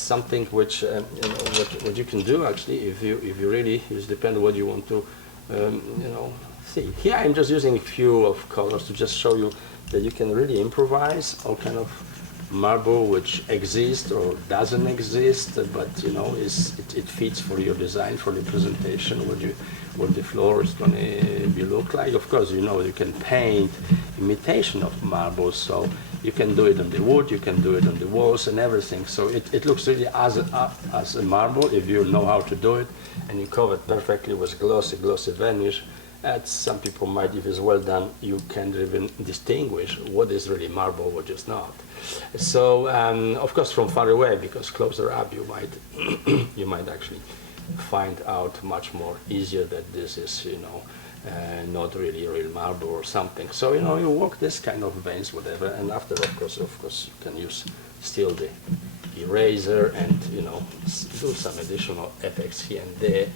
something which what you can do actually if you really it depends what you want to see. Here I'm just using a few of colors to just show you that you can really improvise all kind of marble which exists or doesn't exist, but it fits for your design, for the presentation, what the floor is going to be look like. Of course, you can paint imitation of marble, so you can do it on the wood, you can do it on the walls and everything. So it looks really as a marble if you know how to do it, and you cover it perfectly with glossy varnish. And some people might, if it's well done, you can even distinguish what is really marble, what is not. So of course from far away, because closer up you might you might actually find out much more easier that this is not really real marble or something. So you work this kind of veins, whatever, and after of course you can use still the eraser and do some additional effects here and there,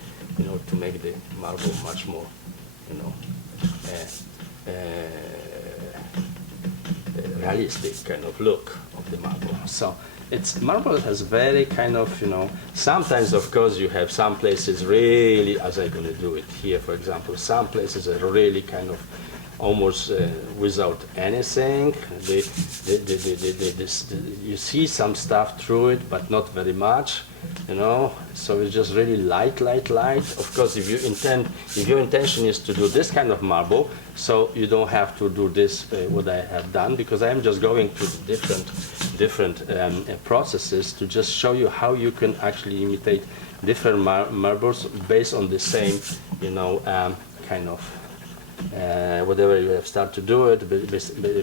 to make the marble much more realistic kind of look of the marble. So marble has very kind of sometimes of course you have some places really, as I'm going to do it here for example, some places are really kind of almost without anything. You see some stuff through it, but not very much, so it's just really light. Of course, if your intention is to do this kind of marble, so you don't have to do this what I have done, because I am just going through the different processes to just show you how you can actually imitate different marbles based on the same kind of whatever you have started to do it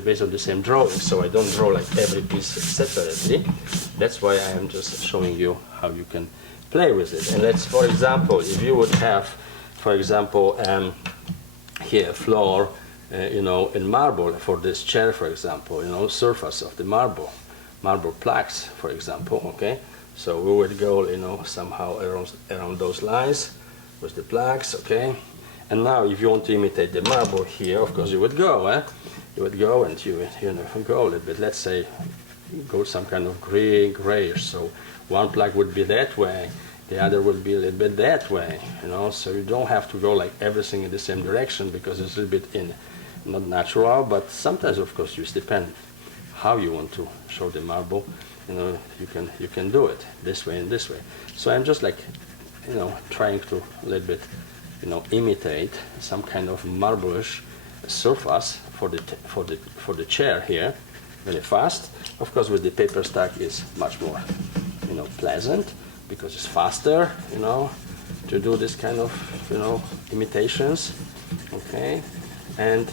based on the same drawing. So I don't draw like every piece separately. That's why I am just showing you how you can play with it. And let's, for example, if you would have, for example, here a floor, in marble for this chair, for example, surface of the marble plaques, for example, okay? So we would go, somehow around those lines with the plaques, okay? And now, if you want to imitate the marble here, of course, you would go, You would go and you go a little bit. Let's say, go some kind of grayish. So one plaque would be that way, the other would be a little bit that way. So you don't have to go like everything in the same direction, because it's a little bit not natural. But sometimes, of course, it depends how you want to show the marble. You can do it this way and this way. So I'm just like, trying to a little bit. Imitate some kind of marble-ish surface for the chair here, very fast. Of course, with the paper stack is much more, pleasant, because it's faster, to do this kind of, imitations. Okay, and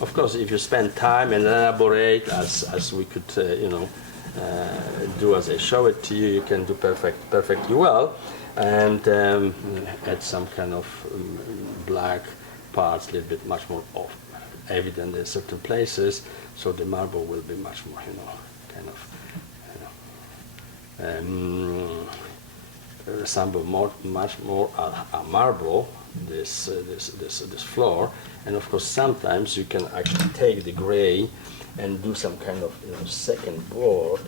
of course, if you spend time and elaborate as we could, do as I show it to you, you can do perfectly well. And add some kind of black parts, a little bit much more evident in certain places, so the marble will be much more, kind of resemble much more a marble, this floor. And of course sometimes you can actually take the gray and do some kind of second board,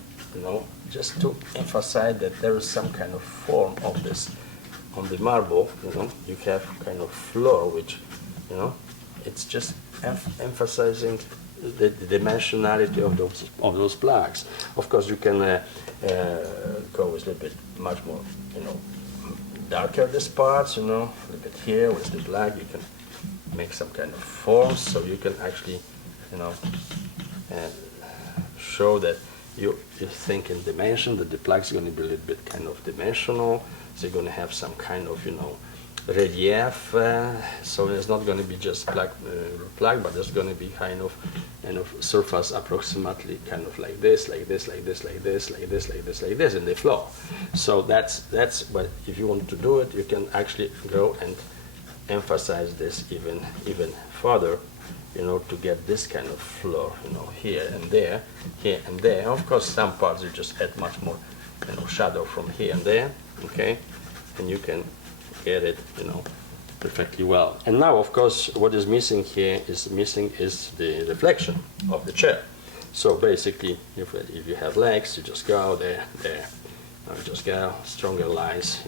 just to emphasize that there is some kind of form of this on the marble. You have kind of floor which it's just emphasizing the dimensionality of those plaques. Of course you can go with a little bit much more darker these parts, a little bit here with the black. You can make some kind of forms, so you can actually show that you think in dimension, that the plaque is going to be a little bit kind of dimensional. So you're going to have some kind of relief. So it's not going to be just plaque, but there's going to be kind of surface approximately kind of like this, like this, like this, like this, like this, like this, like this in the floor. So that's what, if you want to do it, you can actually go and emphasize this even further, to get this kind of floor, here and there, here and there. Of course, some parts you just add much more, shadow from here and there, okay, and you can get it, perfectly well. And now, of course, what is missing here is the reflection of the chair. So basically, if you have legs, you just go there, you just go stronger lines,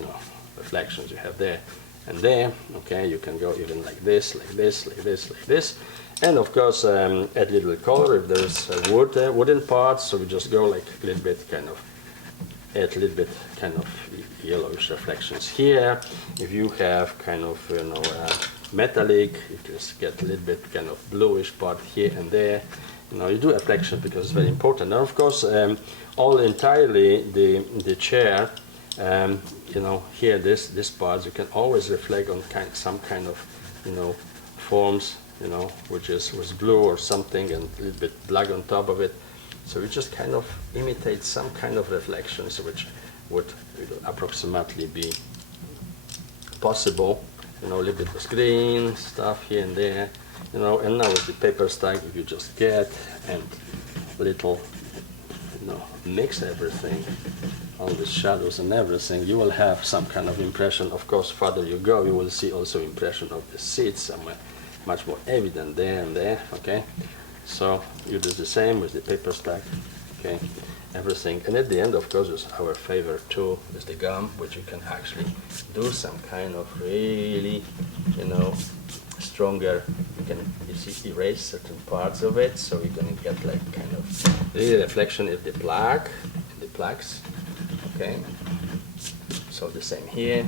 reflections you have there and there. Okay, you can go even like this, like this, like this, like this. And of course, add a little color if there's wooden parts. So we just go like a little bit kind of, add a little bit kind of yellowish reflections here. If you have kind of metallic, you just get a little bit kind of bluish part here and there. You do reflection because it's very important. And of course, all entirely the chair, here this part you can always reflect on some kind of forms, which was blue or something, and a little bit black on top of it. So we just kind of imitate some kind of reflections which would approximately be possible, a little bit of green stuff here and there, and now with the paper stack, if you just get and little, mix everything, all the shadows and everything, you will have some kind of impression. Of course, further you go, you will see also impression of the seats somewhere much more evident there and there, okay? So you do the same with the paper stack, okay? Everything. And at the end, of course, is our favorite tool, is the gum, which you can actually do some kind of really, stronger. You see, erase certain parts of it, so you're gonna get like kind of really reflection of the plaques, okay? So the same here.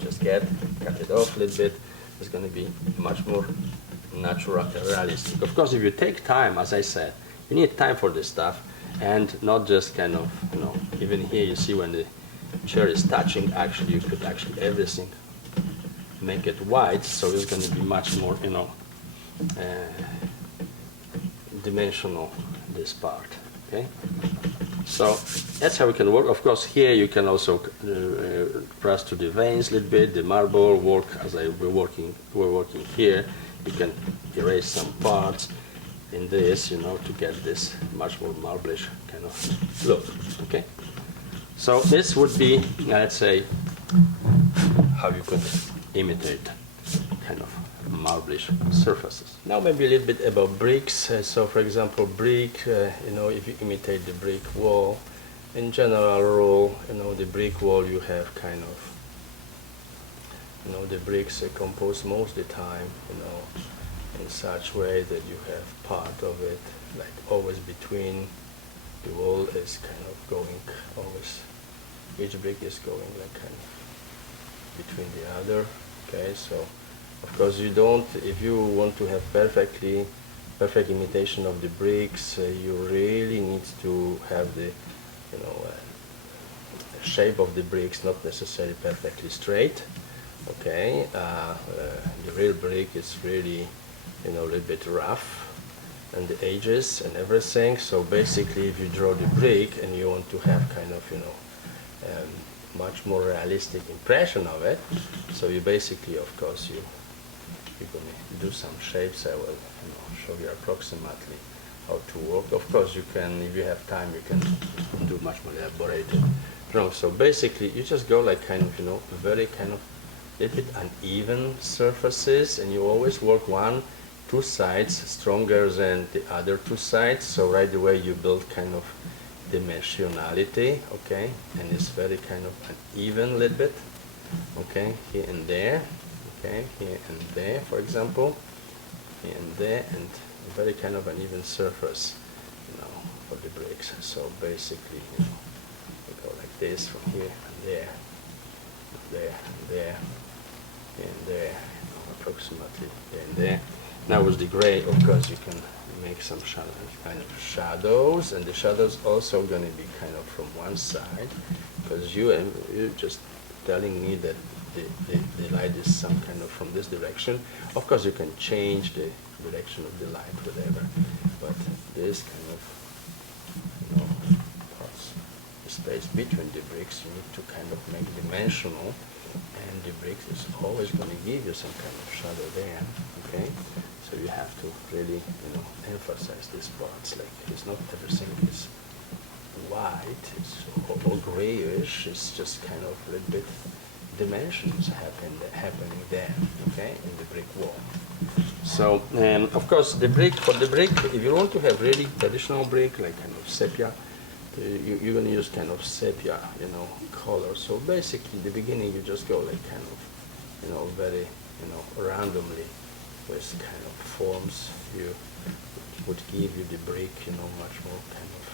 Just cut it off a little bit. It's gonna be much more natural, realistic. Of course, if you take time, as I said, you need time for this stuff, and not just kind of, even here you see when the chair is touching, actually you could actually everything make it white, so it's going to be much more, dimensional, this part, okay? So that's how we can work. Of course, here you can also press to the veins a little bit, the marble work, as we're working here. You can erase some parts in this, to get this much more marblish kind of look, okay? So this would be, let's say, how you could imitate kind of marblish surfaces. Now maybe a little bit about bricks. So for example, brick, if you imitate the brick wall, in general rule, the brick wall you have kind of, the bricks are composed most of the time, in such way that you have part of it, like always between the wall is kind of going always, each brick is going like kind of between the other, okay? So of course you don't, if you want to have perfect imitation of the bricks, you really need to have the, shape of the bricks not necessarily perfectly straight, okay? The real brick is really, a little bit rough, and the edges and everything. So basically, if you draw the brick and you want to have kind of, much more realistic impression of it, so you basically, of course, you're going to do some shapes. I will show you approximately how to work. Of course, you can, if you have time, you can do much more elaborated drawings. So basically, you just go like kind of, very kind of little bit uneven surfaces, and you always work two sides stronger than the other two sides. So right away, you build kind of dimensionality, okay, and it's very kind of uneven a little bit, okay, here and there, okay, here and there, for example, here and there, and very kind of uneven surface, for the bricks. So basically, we go like this from here and there, there, there, and there, approximately there and there. Now with the gray, of course, you can make some kind of shadows, and the shadows also going to be kind of from one side, because you're just telling me that the light is some kind of from this direction. Of course, you can change the direction of the light, whatever, but this kind of, parts, the space between the bricks, you need to kind of make dimensional, and the bricks is always going to give you some kind of shadow there, okay? So you have to really, emphasize these parts. Like, it's not everything is white, it's all grayish. It's just kind of a little bit dimensions happening there, okay, in the brick wall. So, of course, for the brick, if you want to have really traditional brick, like kind of sepia, you're going to use kind of sepia, color. So basically, in the beginning, you just go like kind of, very, randomly with kind of forms. You would give you the brick, much more kind of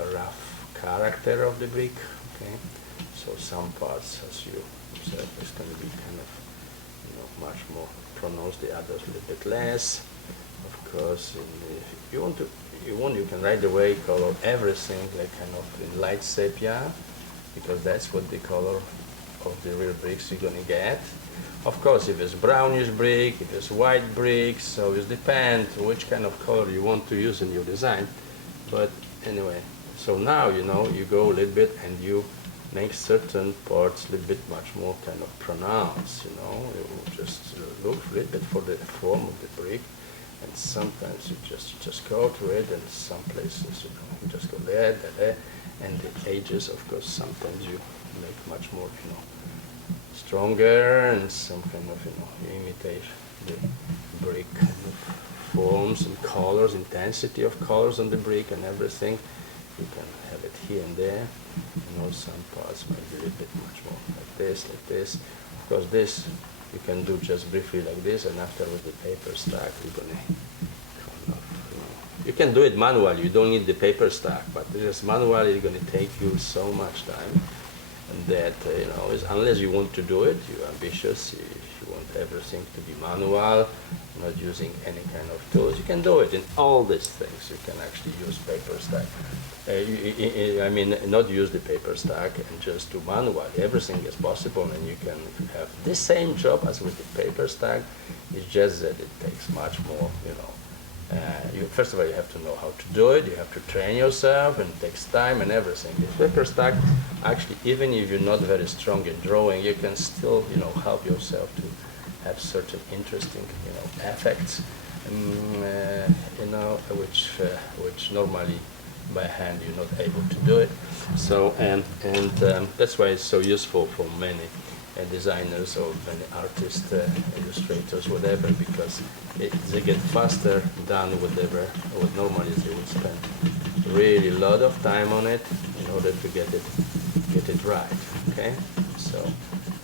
a rough character of the brick, okay? So some parts, as you observe, is going to be kind of, much more pronounced, the others a little bit less. Of course, if you can right away color everything like kind of in light sepia, because that's what the color of the real bricks you're going to get. Of course, if it's brownish brick, if it's white brick, so it depends which kind of color you want to use in your design. But anyway, so now, you go a little bit and you make certain parts a little bit much more kind of pronounced, you just look a little bit for the form of the brick, and sometimes you just go to it, and some places, you just go there, and the edges, of course, sometimes you make much more, stronger, and some kind of, you imitate the brick kind of forms and colors, intensity of colors on the brick and everything. You can have it here and there. Some parts might be a little bit much more like this. Of course, this you can do just briefly like this, and after with the paper stack, you're going to kind of, you can do it manually. You don't need the paper stack, but just manually, it's going to take you so much time. And that, unless you want to do it, you're ambitious, if you want everything to be manual, not using any kind of tools, you can do it. In all these things, you can actually use paper stack. I mean, not use the paper stack and just do manual. Everything is possible, and you can have the same job as with the paper stack. It's just that it takes much more, first of all, you have to know how to do it, you have to train yourself, and it takes time and everything. The paper stack, actually, even if you're not very strong in drawing, you can still, help yourself to have certain interesting, effects, which normally by hand you're not able to do it. So, and that's why it's so useful for many designers or many artists, illustrators, whatever, because they get faster done whatever, what normally they would spend really a lot of time on it in order to get it right, okay? So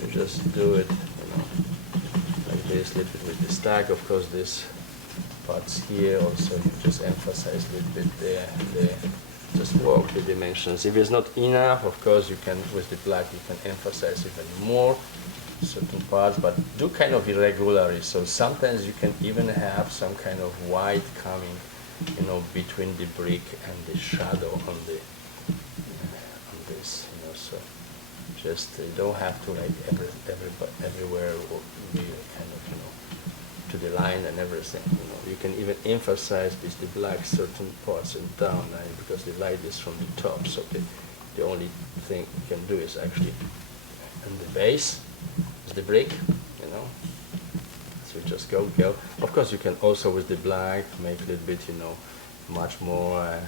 you just do it, like this, a little bit with the stack. Of course, this parts here also, you just emphasize a little bit there, just work the dimensions. If it's not enough, of course, you can, with the black, you can emphasize even more certain parts, but do kind of irregularly. So sometimes you can even have some kind of white coming, between the brick and the shadow on this, So just you don't have to like everywhere be kind of, to the line and everything. You can even emphasize the black certain parts and down, because the light is from the top. So the only thing you can do is actually in the base is the brick, So just go. Of course, you can also with the black make a little bit, much more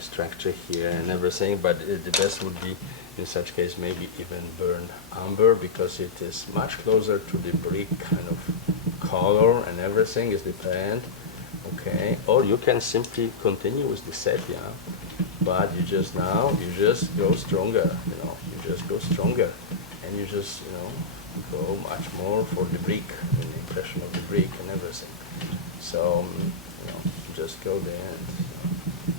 structure here and everything, but the best would be in such case maybe even burn umber, because it is much closer to the brick kind of color and everything is depend. Okay, or you can simply continue with the sepia, but you just go stronger, you just go stronger, and you just go much more for the brick, the impression of the brick and everything. So just go there, and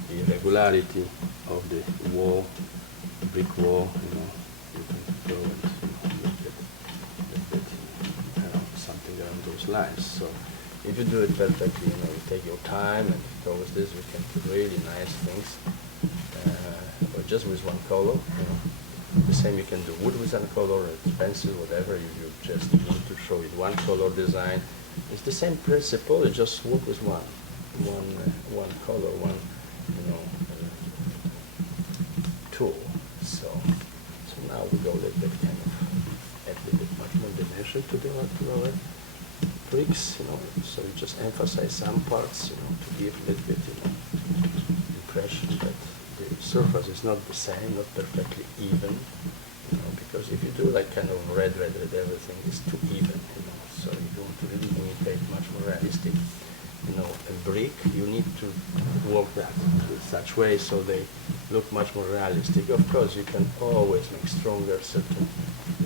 the irregularity of the wall, the brick wall, you can go and look at something along those lines. So if you do it perfectly, you take your time and go with this, you can do really nice things, or just with one color. The same you can do wood with one color, or pencil, whatever. You just need to show it one color design. It's the same principle. You just work with one color, one tool. So now we go a little bit add a little bit much more dimension to our bricks. So you just emphasize some parts, to give a little bit, impression that the surface is not the same, not perfectly even, because if you do like kind of red, everything is too even, so you want to really imitate much more realistic. A brick, you need to work that in such way so they look much more realistic. Of course, you can always make stronger certain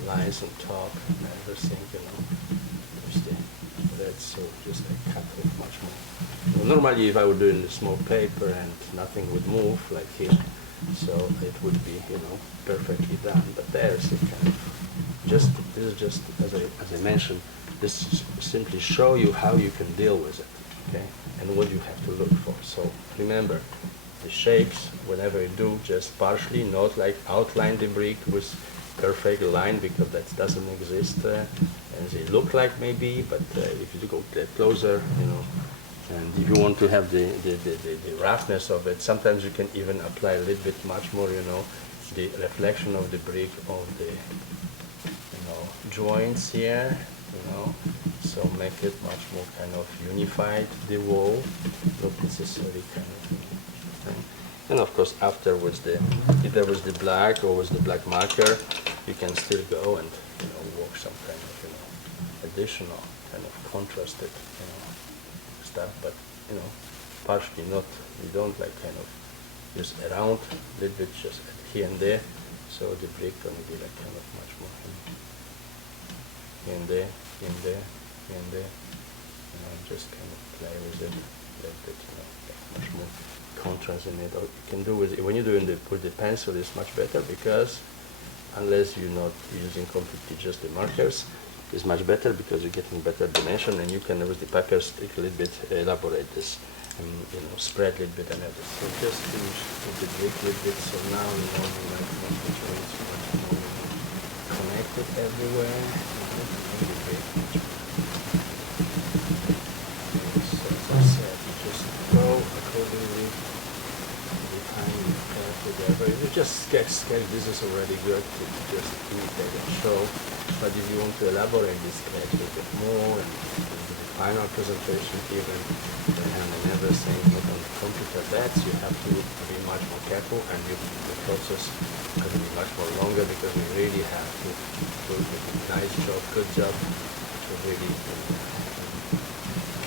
lines on top and everything, that's so just like cut off much more. Normally, if I would do it in a small paper and nothing would move like here, so it would be, perfectly done. But there's a kind of this is just as I mentioned, this simply show you how you can deal with it, okay, and what you have to look for. So remember, the shapes, whenever you do, just partially, not like outline the brick with perfect line, because that doesn't exist, and they look like maybe, but if you go closer, and if you want to have the roughness of it, sometimes you can even apply a little bit much more, the reflection of the brick of the, joints here, so make it much more kind of unified, the wall, not necessarily kind of thing. And of course, afterwards, either with the black or with the black marker, you can still go and work some kind of additional kind of contrasted stuff, but partially not. You don't like kind of just around a little bit, just here and there. So the brick gonna be like kind of much more here and there, here and there, here and there. Just kind of play with it a little bit, much more contrast in it. Or you can do with it, when you do with the pencil, it's much better, because unless you're not using completely just the markers, it's much better because you're getting better dimension, and you can with the paper stick a little bit elaborate this, and spread a little bit and everything. So just finish with the brick a little bit. So now you like the joints much more connected everywhere. So as I said, you just go accordingly. If you just sketch, this is already good to just imitate and show. But if you want to elaborate this sketch a little bit more, and the final presentation even, and everything, not on the computer, you have to be much more careful, and the process has to be much more longer, because we really have to do a nice job, good job, to really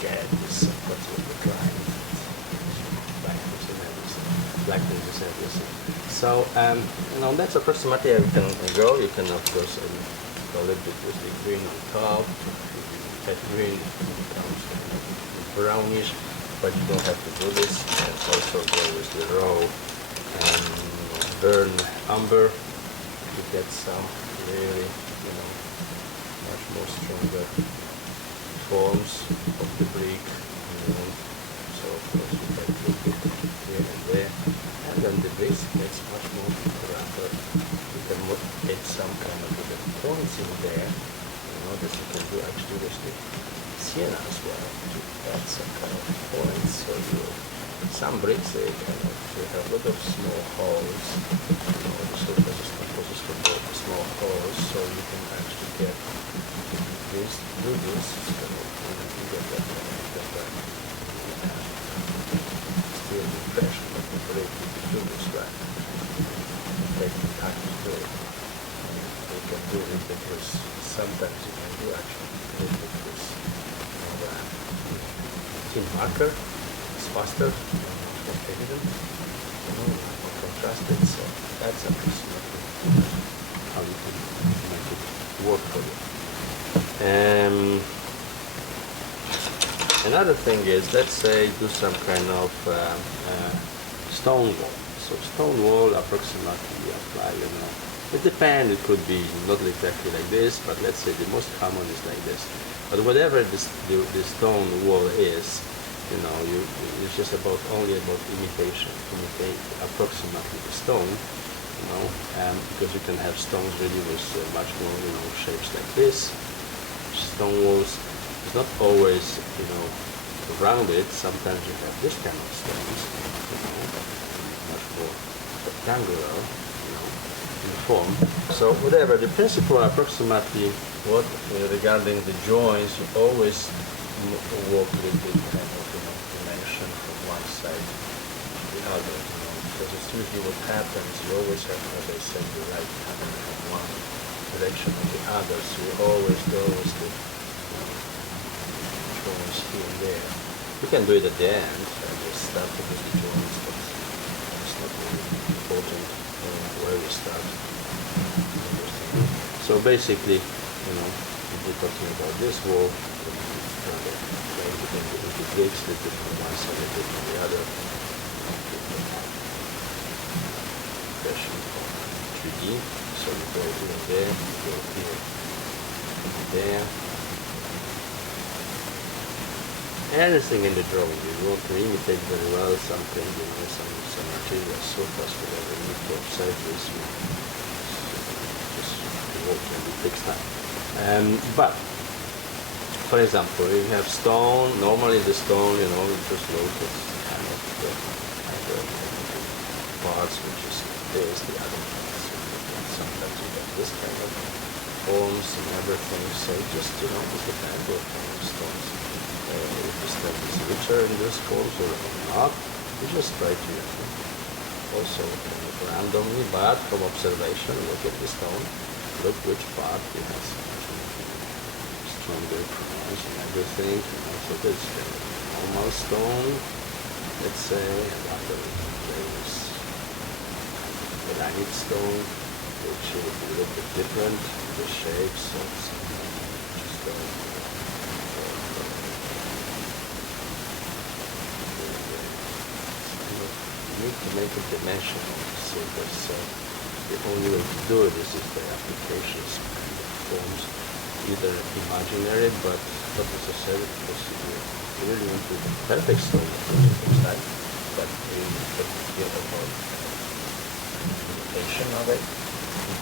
get this what's with the client. Blackness is everything. So, that's approximately how you can go. You can, of course, go a little bit with the green on top. That green becomes brownish, but you don't have to do this. And also go with the raw burn umber to get some really, much more stronger forms of the brick. So, of course, you can look it here and there. And then the base makes much more rougher. You can add some kind of points in there. That you can do actually with the sienna as well, to add some kind of points. So some bricks, they have a lot of small holes. The surface is composed of both small holes, so you can actually get this, do this, so you can get that still right. Take the time to do it. You can do it because sometimes you can do actually this thin marker. It's faster, more evident, more contrasted. So that's approximately how you can make it work for you. Another thing is, let's say, do some kind of stone wall. So stone wall approximately apply, it depends, it could be not exactly like this, but let's say the most common is like this. But whatever the stone wall is, it's just only about imitate approximately the stone, because you can have stones really with much more, shapes like this. Stone walls is not always, rounded. Sometimes you have this kind of stones, much more rectangular, in form. So whatever, the principle approximately what regarding the joints, you always work with the kind of dimension from one side to the other, because it's usually what happens. You always have, as I said, the right hand in one direction or the other, so you always go with the joints here and there. You can do it at the end and just start with the joints, but it's not really important where you start. So basically, if we're talking about this wall, you can integrate the from one side and from the other. Impression of 3D. So you go here and there, you go here and there. Anything in the drawing, you want to imitate very well something, some material, surface, whatever you need to observe this, just work and it takes time. But, for example, if you have stone, normally the stone, you just look at kind of the parts which is this, the other parts. Sometimes you get this kind of forms and everything, so just, it depends what kind of stones. If the stone is richer in this forms or not, you just try to also randomly, but from observation, look at the stone, look which part it has stronger pronouns and everything. So this is the normal stone, let's say, and other is granite stone, which is a little bit different, the shapes, so it's just need to make a dimension so the only way to do it is if the applications kind of forms either imaginary but not necessarily, because you really want to do perfect stone like but you have to feel about imitation of it,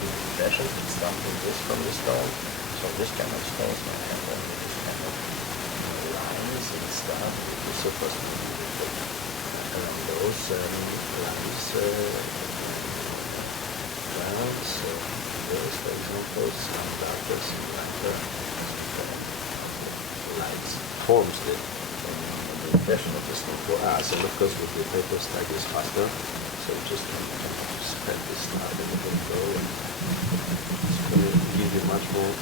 impression, it's something this from the stone, so this kind of stones might have only this kind of lines and stuff, it's supposed to be around those lines, rounds, this, for example, some darker, some lighter, lights forms the impression of this thing for us, and of course with the paper stack is faster, so you just can spread this stuff and let it go, and it's going to give you much more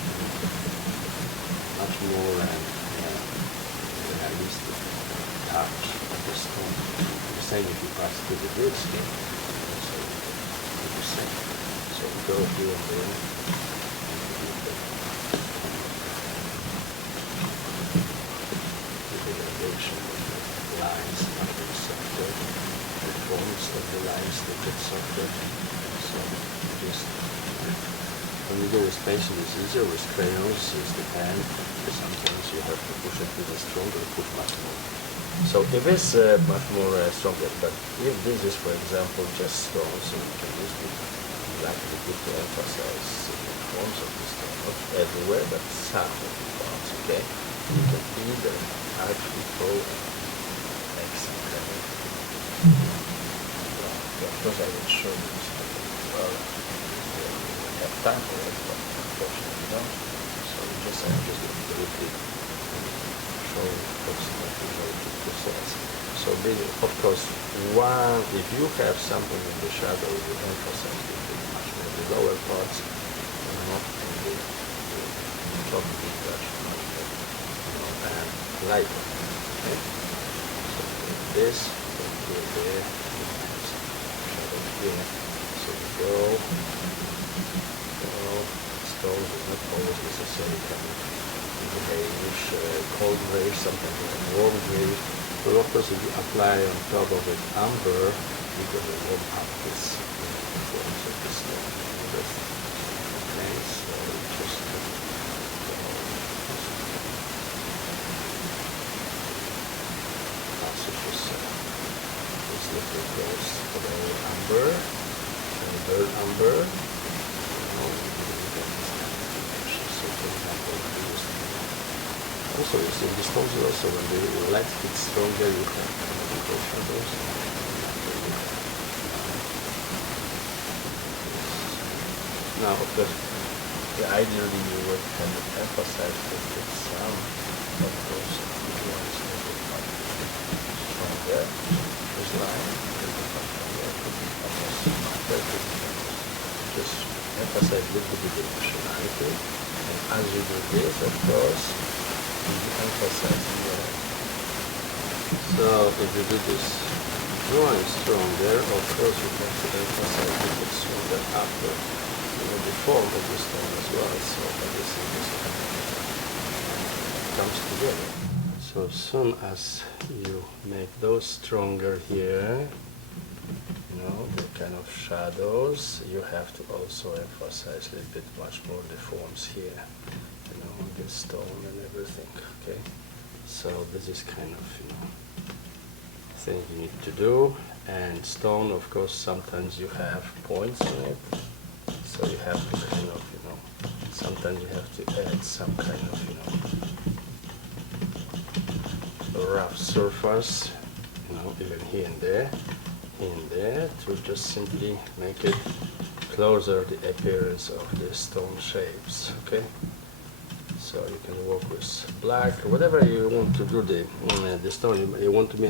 realistic touch of the stone. The same if you pass through the grid scheme, so it's the same. So we go here and there. The elevation of the lines are the softer, the forms of the lines that get softer. So just when you go with pencil, it's easier. With crayons, it's the pen. Sometimes you have to push it with a stronger, push much more. So if it's much more stronger, but if this is, for example, just stone, so you can use it likely to emphasize the forms of the stone, not everywhere, but some of the parts, okay? You can either actually go and make some kind of, of course I will show you this as well, we have time for it, but unfortunately not. So I'm just going to quickly show approximately how to process. So So of course, one, if you have something in the shadow, you emphasize it much more the lower parts, and the top detail much more, and lighter. Okay? So this, here, shadow here. So we go, stones is not always necessarily kind of grayish, cold gray, sometimes warm gray. So of course, if you apply on top of it amber, you're going to warm up this forms of the stone. Okay, so just passages. This liquid goes below amber, and burn amber. Also, you see this stones also when the light gets stronger, you have control shadows. Now, of course, ideally you would kind of emphasize that with some of those ones that are much stronger. This line could be much stronger, could be almost better. Just emphasize a little bit of emotionality. And as you do this, of course, you emphasize more. So if you do this drawing stronger, of course you have to emphasize a bit stronger after the form of the stone as well. So everything just comes together. So as soon as you make those stronger here, the kind of shadows, you have to also emphasize a little bit much more the forms here. This stone and everything, okay? So this is kind of, thing you need to do. And stone, of course, sometimes you have points in it. So you have to kind of, sometimes you have to add some kind of, rough surface, even here and there, to just simply make it closer the appearance of the stone shapes, okay? So you can work with black, whatever you want to do the stone. You want to be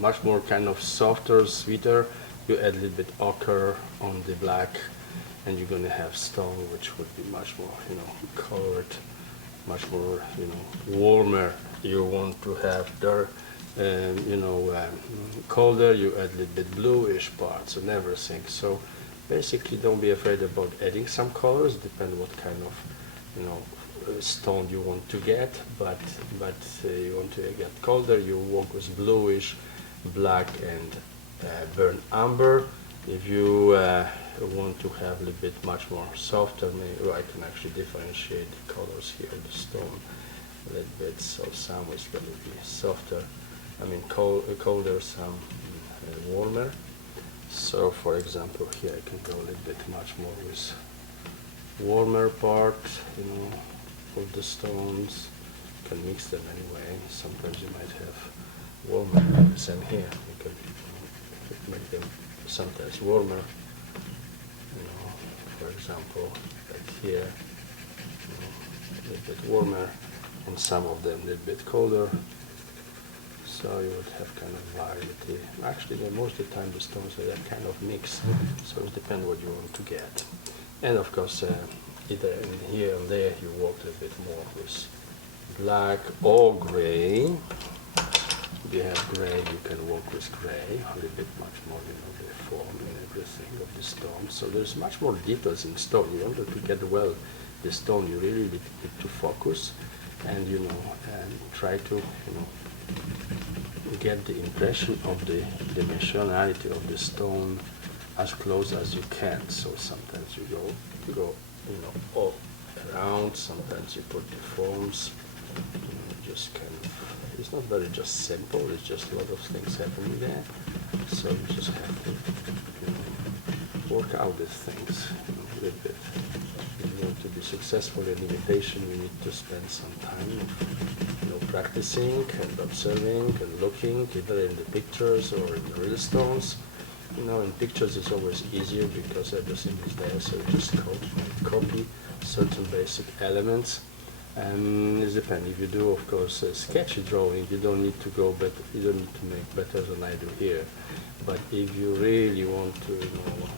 much more kind of softer, sweeter. You add a little bit ochre on the black, and you're going to have stone which would be much more, colored, much more, warmer. You want to have dark, colder. You add a little bit bluish parts and everything. So basically, don't be afraid about adding some colors. Depend what kind of, stone you want to get, but you want to get colder, you work with bluish, black, and burnt umber. If you want to have a little bit much more softer, maybe I can actually differentiate the colors here, the stone a little bit. So some is going to be softer, colder, some warmer. So for example, here I can go a little bit much more with warmer part, of the stones. You can mix them anyway. Sometimes you might have warmer, same here. You can make them sometimes warmer. For example, like here, a little bit warmer, and some of them a little bit colder. So you would have kind of variety. Actually, most of the time the stones are that kind of mix. So it depends what you want to get. And of course, either in here and there, you work a little bit more with black or gray. If you have gray, you can work with gray, a little bit much more, the form and everything of the stone. So there's much more details in stone. In order to get well the stone, you really need to focus and, and try to, get the impression of the dimensionality of the stone as close as you can. So sometimes you go all around, sometimes you put the forms, just kind of, it's not very just simple, it's just a lot of things happening there. So you just have to work out these things a little bit. If you want to be successful in imitation, you need to spend some time practicing and observing and looking, either in the pictures or in the real stones. In pictures it's always easier because everything is there, so you just copy certain basic elements. It depends. If you do, of course, a sketchy drawing, you don't need to go better. You don't need to make better than I do here. But if you really want to,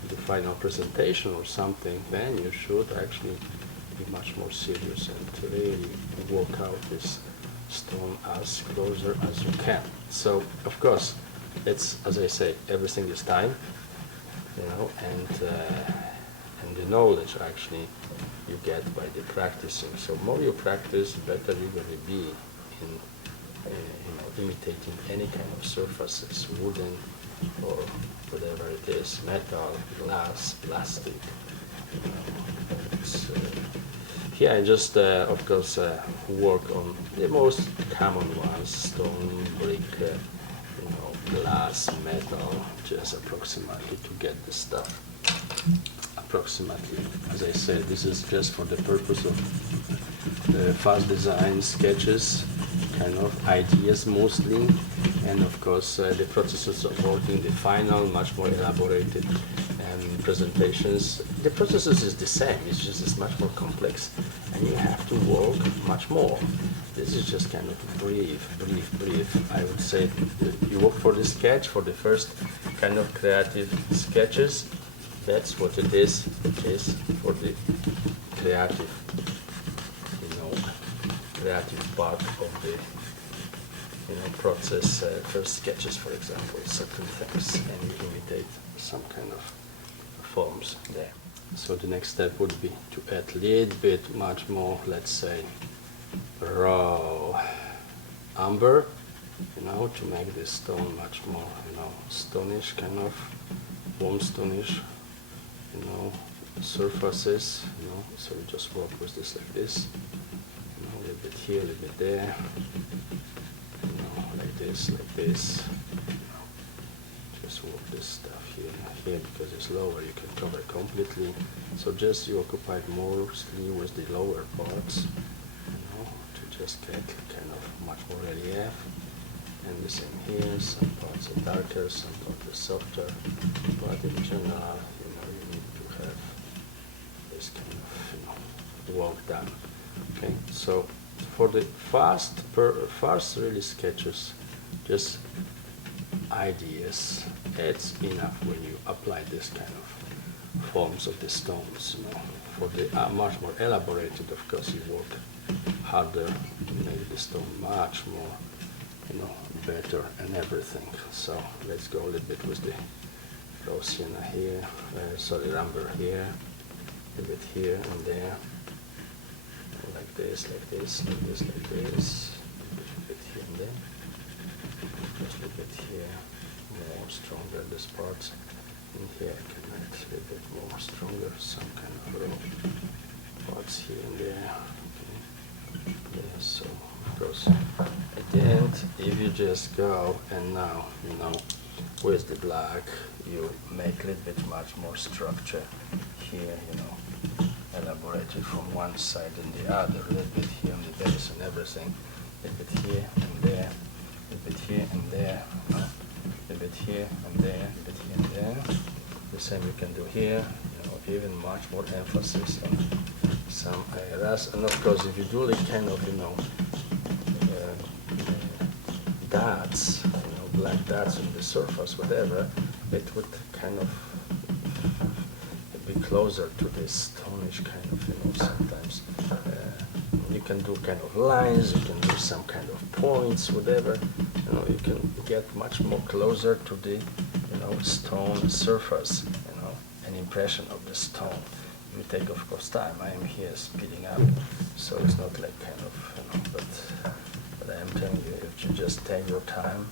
the final presentation or something, then you should actually be much more serious and to really work out this stone as closer as you can. So, of course, it's, as I say, everything is time, and the knowledge actually you get by the practicing. So more you practice, better you're going to be in imitating any kind of surfaces, wooden or whatever it is, metal, glass, plastic. Here I just, of course, work on the most common ones: stone, brick, glass, metal, just approximately to get the stuff. Approximately, as I said, this is just for the purpose of fast design sketches, kind of ideas mostly, and of course the processes of working the final, much more elaborated presentations. The processes is the same, it's just it's much more complex, and you have to work much more. This is just kind of brief. I would say you work for the sketch, for the first kind of creative sketches. That's what it is for the creative, creative part of the, process. First sketches, for example, certain things, and you imitate some kind of forms there. So the next step would be to add a little bit much more, let's say, raw umber, to make this stone much more, stonish, kind of warm stonish, surfaces, so we just work with this like this, a little bit here, a little bit there, like this, just work this stuff here, because it's lower, you can cover it completely, so just you occupy mostly with the lower parts, to just get kind of much more relief, and the same here, some parts are darker, some parts are softer, but in general, you need to have this kind of, work done. Okay, so for the fast really sketches, just ideas, it's enough when you apply this kind of forms of the stones. For the much more elaborated, of course, you work harder to make the stone much more, better and everything. So let's go a little bit with the raw sienna here, umber here, a bit here and there, like this, like this, like this, like this, a bit here and there, just a bit here, more stronger this part, and here I can add a little bit more stronger, some kind of raw parts here and there. Okay. Yeah, so of course at the end, if you just go and now, with the black, you make a little bit much more structure here, elaborated from one side and the other, a little bit here on the base and everything, a little bit here and there, a little bit here and there, a little bit here and there, a little bit here and there. The same you can do here, even much more emphasis on some areas. And of course, if you do the kind of, dots, black dots on the surface, whatever, it would kind of be closer to this stonish kind of, sometimes. You can do kind of lines, you can do some kind of points, whatever. You can get much more closer to the, stone surface, an impression of the stone. You take, of course, time. I am here speeding up, so it's not like kind of, but I am telling you, if you just take your time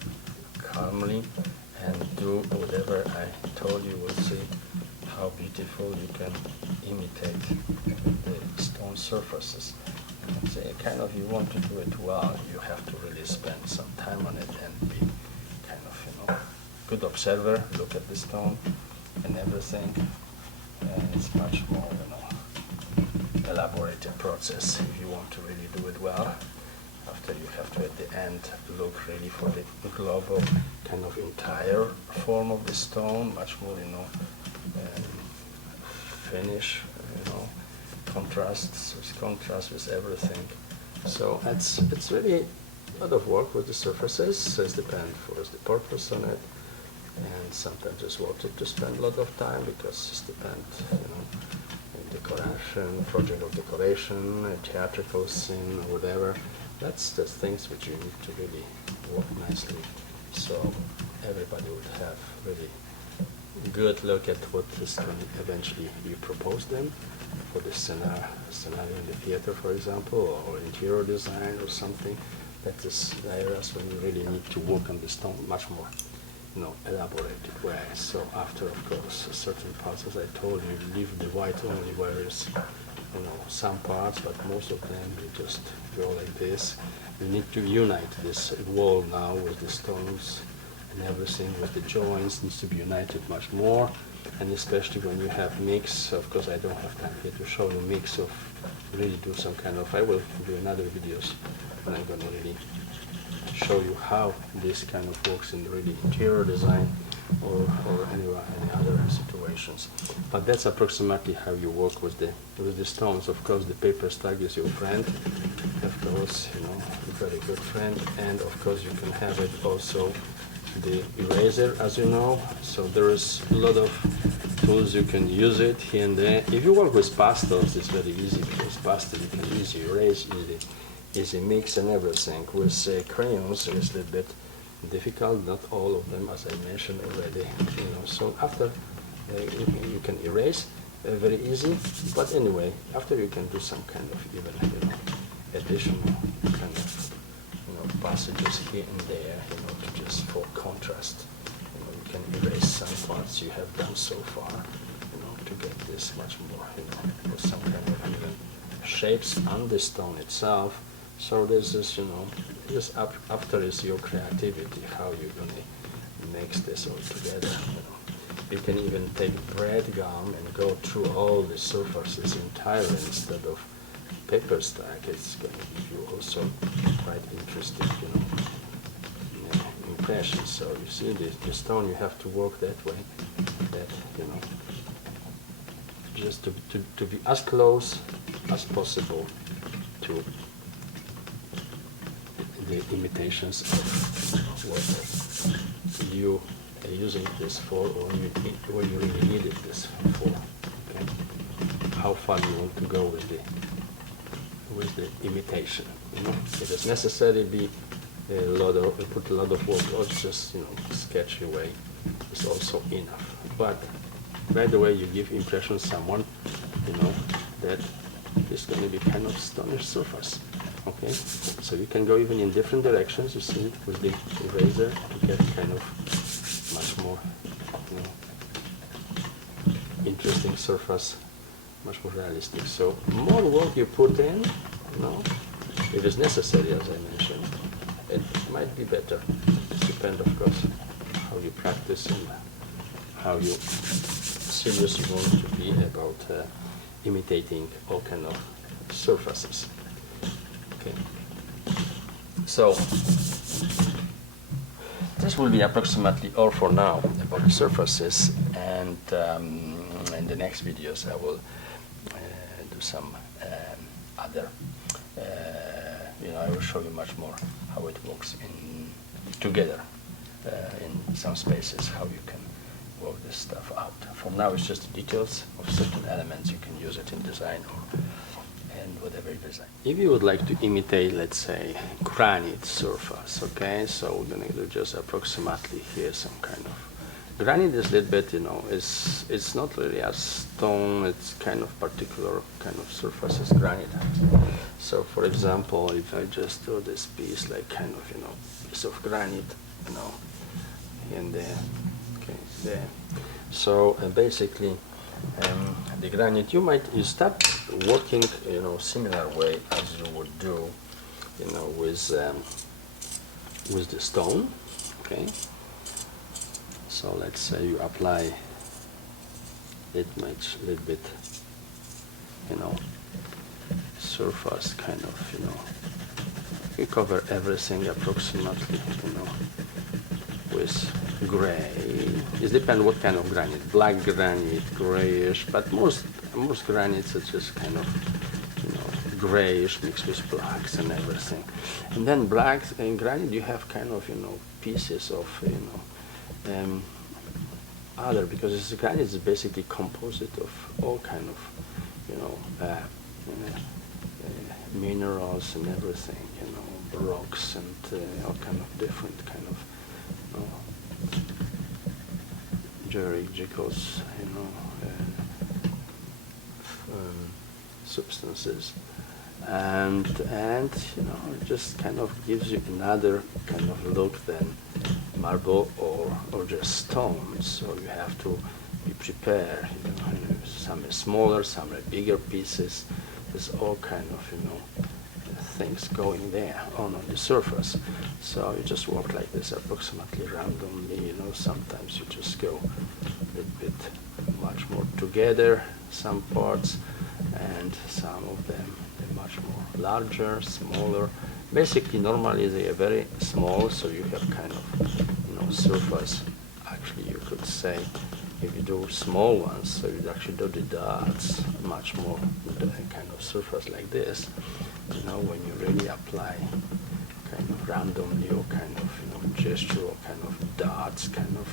calmly and do whatever I told you, will see how beautiful you can imitate the stone surfaces. So kind of, you want to do it well, you have to really spend some time on it and be kind of, good observer, look at the stone and everything. And it's much more, elaborated process if you want to really do it well. After you have to, at the end, look really for the global kind of entire form of the stone, much more, finish, contrast with everything. So it's really a lot of work with the surfaces. So it depends for the purpose on it, and sometimes just wanted to spend a lot of time because it depends, in decoration, project of decoration, a theatrical scene, or whatever. That's the things which you need to really work nicely. So everybody would have really good look at what is going to eventually you propose them for the scenario in the theater, for example, or interior design or something. That is the areas when you really need to work on the stone much more, elaborated way. So after, of course, certain parts, as I told you, leave the white only where is, some parts, but most of them you just go like this. You need to unite this wall now with the stones and everything with the joints needs to be united much more, and especially when you have mix. Of course, I don't have time here to show you mix of really do some kind of. I will do another videos when I'm gonna really show you how this kind of works in really interior design or any other situations. But that's approximately how you work with the stones. Of course, the paper stack is your friend. Of course, a very good friend, and of course you can have it also the eraser, as you know. So there is a lot of tools you can use it here and there. If you work with pastels, it's very easy because pastel you can easily erase, easy mix and everything. With crayons, it's a little bit difficult. Not all of them, as I mentioned already. So after you can erase very easy. But anyway, after you can do some kind of even additional kind of passages here and there, to just for contrast. You can erase some parts you have done so far, to get this much more, with some kind of even shapes on the stone itself. So this is, just after is your creativity, how you're gonna mix this all together. You can even take bread gum and go through all the surfaces entirely instead of paper stack. It's going to give you also quite interesting, impressions. So you see the stone, you have to work that way, that, just to be as close as possible to the imitations of what you are using this for, or what you really needed this for. Okay? How far you want to go with the imitation. If it's necessary, put a lot of work, or just sketch away is also enough. But by the way, you give impression to someone, that is going to be kind of astonished surface. Okay, so you can go even in different directions. You see, with the eraser to get kind of much more, interesting surface, much more realistic. So more work you put in, it is necessary, as I mentioned. It might be better. It depends, of course, how you practice and how you serious you want to be about imitating all kind of surfaces. Okay. So this will be approximately all for now about the surfaces, and in the next videos I will do some other. I will show you much more how it works together in some spaces, how you can work this stuff out. For now, it's just the details of certain elements. You can use it in design and whatever you design. If you would like to imitate, let's say, granite surface, okay, so we're going to do just approximately here some kind of. Granite is a little bit, it's not really a stone, it's kind of particular kind of surface as granite. So for example, if I just do this piece like kind of, piece of granite, and there, okay, there. So basically, the granite, you start working, similar way as you would do, with the stone, okay. So let's say you apply it much, a little bit, surface kind of, you cover everything approximately, with gray. It depends what kind of granite, black granite, grayish, but most granites are just kind of, grayish mixed with blacks and everything. And then blacks and granite, you have kind of, pieces of, other, because granite is basically composite of all kind of, minerals and everything, rocks and all kind of different kind of geologicals, substances, and it just kind of gives you another kind of look than marble or just stone. So you have to be prepared. Some are smaller, some are bigger pieces. There's all kind of things going there on the surface. So you just work like this approximately randomly. Sometimes you just go a little bit much more together, some parts, and some of them they're much more larger, smaller. Basically, normally they are very small, so you have kind of surface. Actually, you could say if you do small ones, so you actually do the dots much more kind of surface like this. When you really apply kind of randomly or kind of gestural kind of dots, kind of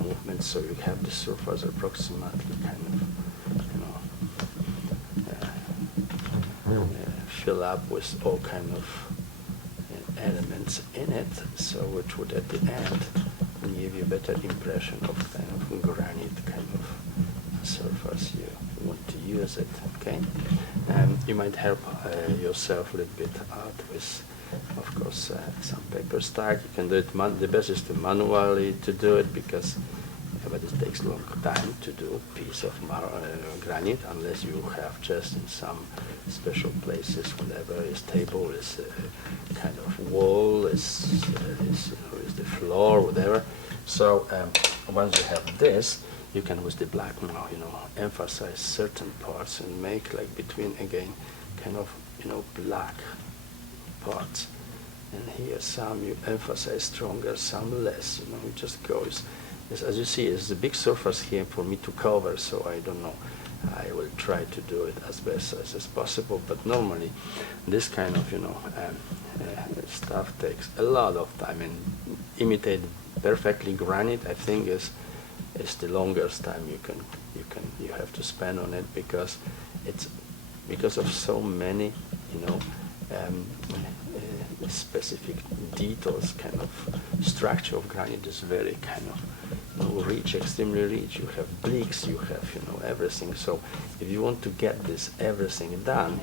movements, so you have the surface approximately kind of fill up with all kind of elements in it, so which would at the end give you a better impression of kind of granite kind of surface you want to use it. Okay, you might help yourself a little bit out with, of course, some paper stack. You can do it. The best is to manually to do it, because but it takes a long time to do a piece of granite, unless you have just in some special places, whatever is table, is kind of wall, is the floor, whatever. So once you have this, you can with the black now, emphasize certain parts and make like between again, kind of black parts. And here some you emphasize stronger, some less. It just goes. As you see, it's a big surface here for me to cover, so I don't know. I will try to do it as best as possible, but normally this kind of stuff takes a lot of time, and imitate perfectly granite, I think, is the longest time you have to spend on it, because it's because of so many specific details. Kind of structure of granite is very kind of rich, extremely rich. You have bricks, you have everything. So if you want to get this everything done,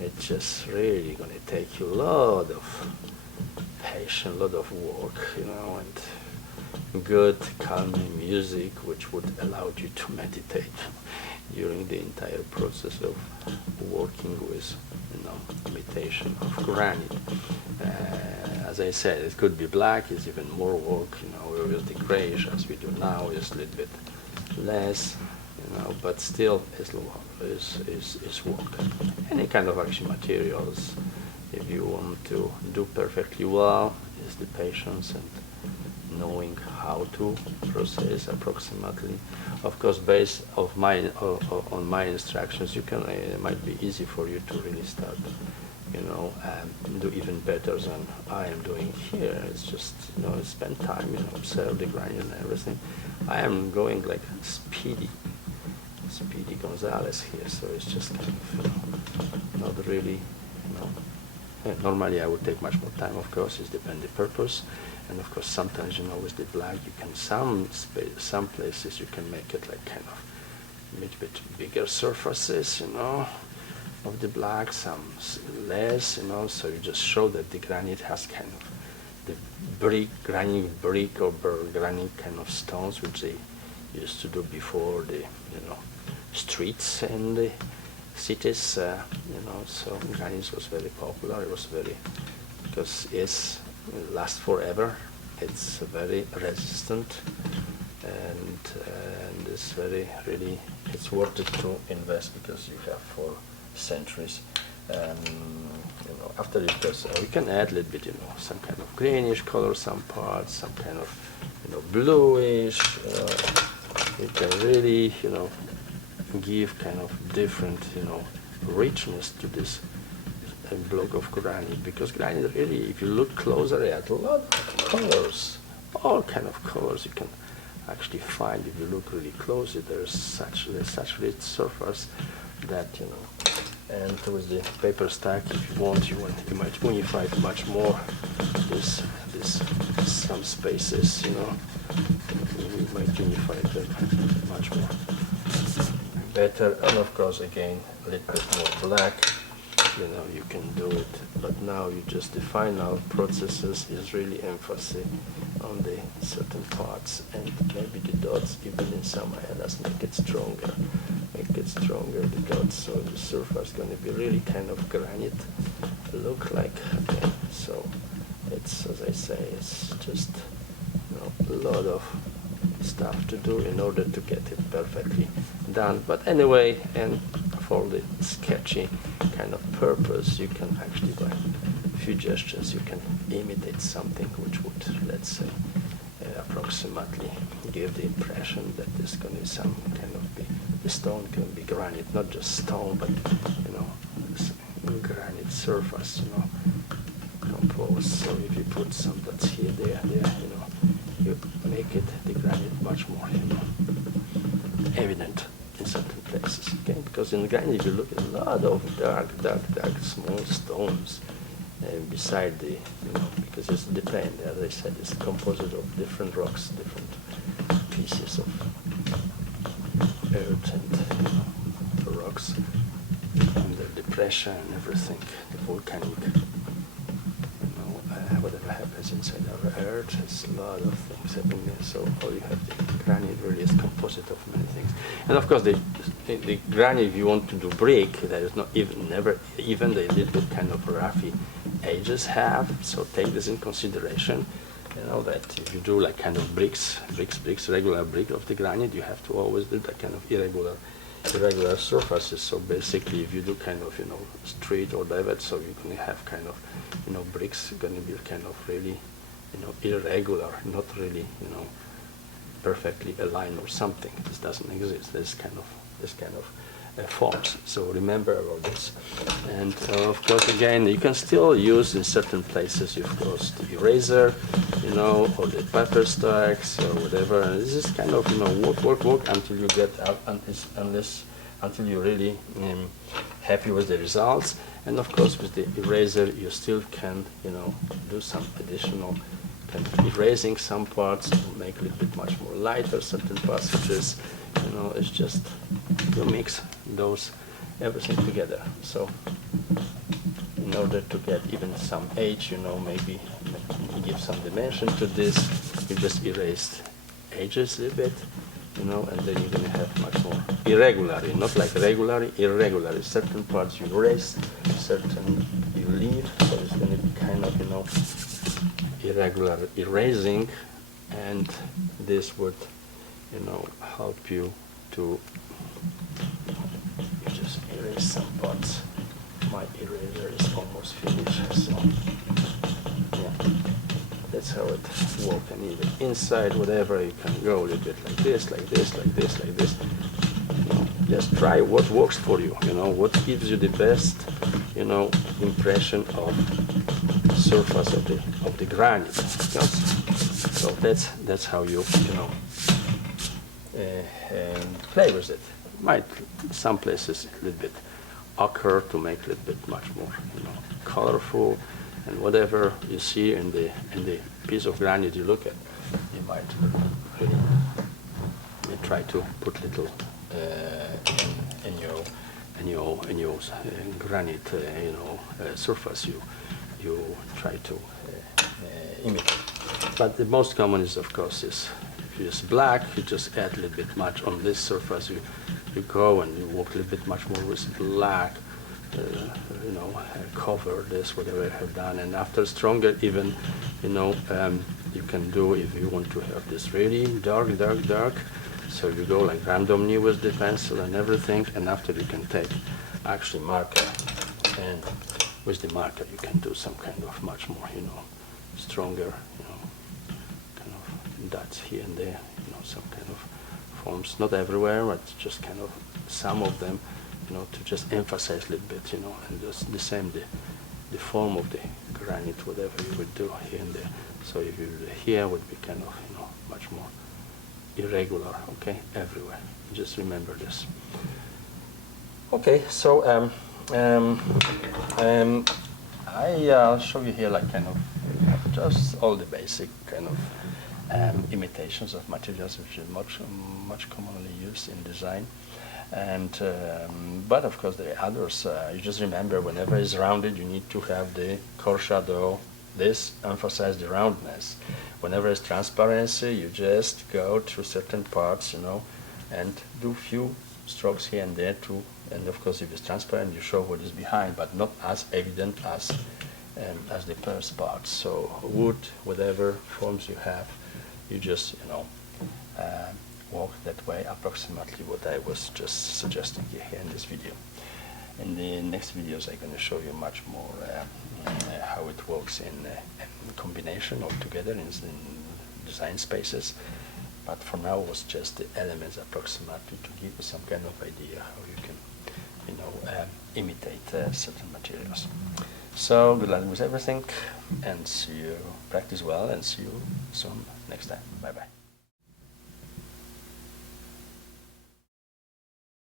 it's just really going to take you a lot of patience, a lot of work, and good calming music, which would allow you to meditate during the entire process of working with imitation of granite. As I said, it could be black, it's even more work, with the grayish as we do now, is a little bit less, but still is work. Any kind of action materials, if you want to do perfectly well, is the patience and knowing how to process approximately. Of course, based on my instructions, it might be easy for you to really start, do even better than I am doing here. It's just, spend time, observe the granite and everything. I am going like Speedy Gonzalez here, so it's just kind of, not really, normally I would take much more time, of course, it depends the purpose. And of course, sometimes, with the black, you can, some places you can make it like kind of a little bit bigger surfaces, of the black, some less, so you just show that the granite has kind of the granite brick or granite kind of stones, which they used to do before the, streets in the cities, so granite was very popular. It was very, because it lasts forever. It's very resistant, and it's very, really, it's worth it to invest, because you have for centuries. After it goes, we can add a little bit, some kind of greenish color, some parts, some kind of, bluish. It can really, give kind of different, richness to this block of granite, because granite really, if you look closer at a lot of colors, all kind of colors you can actually find if you look really closely. There's such rich surface that, you know, and with the paper stack, if you want, you might unify it much more. This some spaces, you know, you might unify them much more better. And of course, again, a little bit more black. You know, you can do it, but now you just, the final processes is really emphasis on the certain parts, and maybe the dots even in some areas make it stronger, the dots, so the surface is going to be really kind of granite look like. Okay, so it's, as I say, it's just, you know, a lot of stuff to do in order to get it perfectly done. But anyway, and for the sketchy kind of purpose, you can actually, by a few gestures, you can imitate something which would, let's say, approximately give the impression that there's going to be some kind of the stone can be granite, not just stone, but, you know, granite surface, you know, composed. So if you put some dots here, there, you know, you make it, the granite, much more, you know, evident in certain places. Okay, because in the granite, if you look at a lot of dark small stones beside the, you know, because it's depend, as I said, it's composed of different rocks, different pieces of earth and, you know, rocks under the pressure and everything, the volcanic, you know, whatever happens inside our earth, there's a lot of things happening there. So all you have, the granite really is composed of many things. And of course, the granite, if you want to do brick, there is not even the little kind of roughy edges have. So take this in consideration. You know that if you do like kind of bricks, regular brick of the granite, you have to always do that kind of irregular surfaces. So basically, if you do kind of, you know, straight or divot, so you're going to have kind of, you know, bricks going to be kind of really, you know, irregular, not really, you know, perfectly aligned or something. This doesn't exist. This kind of forms. So remember about this. And of course, again, you can still use in certain places, of course, the eraser, you know, or the paper stacks or whatever. And this is kind of, you know, work until you get out, until you're really happy with the results. And of course, with the eraser, you still can, you know, do some additional kind of erasing some parts to make a little bit much more lighter certain passages. You know, it's just you mix those everything together. So in order to get even some edge, you know, maybe give some dimension to this, you just erased edges a bit, you know, and then you're going to have much more irregularly, not like regularly, irregularly. Certain parts you erase, certain you leave, so it's going to be kind of, you know, irregular erasing, and this would, you know, help you to, you just erase some parts. My eraser is almost finished, so yeah, that's how it works. And even inside, whatever, you can go a little bit like this, like this, like this, like this. You know, just try what works for you. You know, what gives you the best, you know, impression of surface of the granite. Yes? So that's how you know, play with it. Might some places a little bit occur to make a little bit much more, you know, colorful, and whatever you see in the piece of granite you look at, you might really try to put little in your granite, you know, surface you try to imitate. But the most common is, of course, is if you use black, you just add a little bit much on this surface. You go and you work a little bit much more with black, you know, cover this, whatever you have done. And after stronger, even, you know, you can do, if you want to have this really dark, so you go like randomly with the pencil and everything, and after you can take actually marker, and with the marker you can do some kind of much more, you know, stronger, you know, kind of dots here and there, you know, some kind of forms, not everywhere, but just kind of some of them, to just emphasize a little bit, and just the same, the form of the granite, whatever you would do here and there. So if you do here, would be kind of, much more irregular, okay, everywhere. Just remember this. Okay, so I'll show you here like kind of just all the basic kind of imitations of materials, which is much commonly used in design. And but of course there are others. You just remember whenever it's rounded, you need to have the core shadow. This emphasizes the roundness. Whenever it's transparency, you just go through certain parts, and do few strokes here and there too. And of course, if it's transparent, you show what is behind, but not as evident as the first parts. So wood, whatever forms you have, you just walk that way, approximately what I was just suggesting here in this video. In the next videos, I'm going to show you much more how it works in combination or together in design spaces. But for now, it was just the elements approximately to give you some kind of idea how you can, imitate certain materials. So good luck with everything, and see you, practice well, and see you soon next time. Bye bye.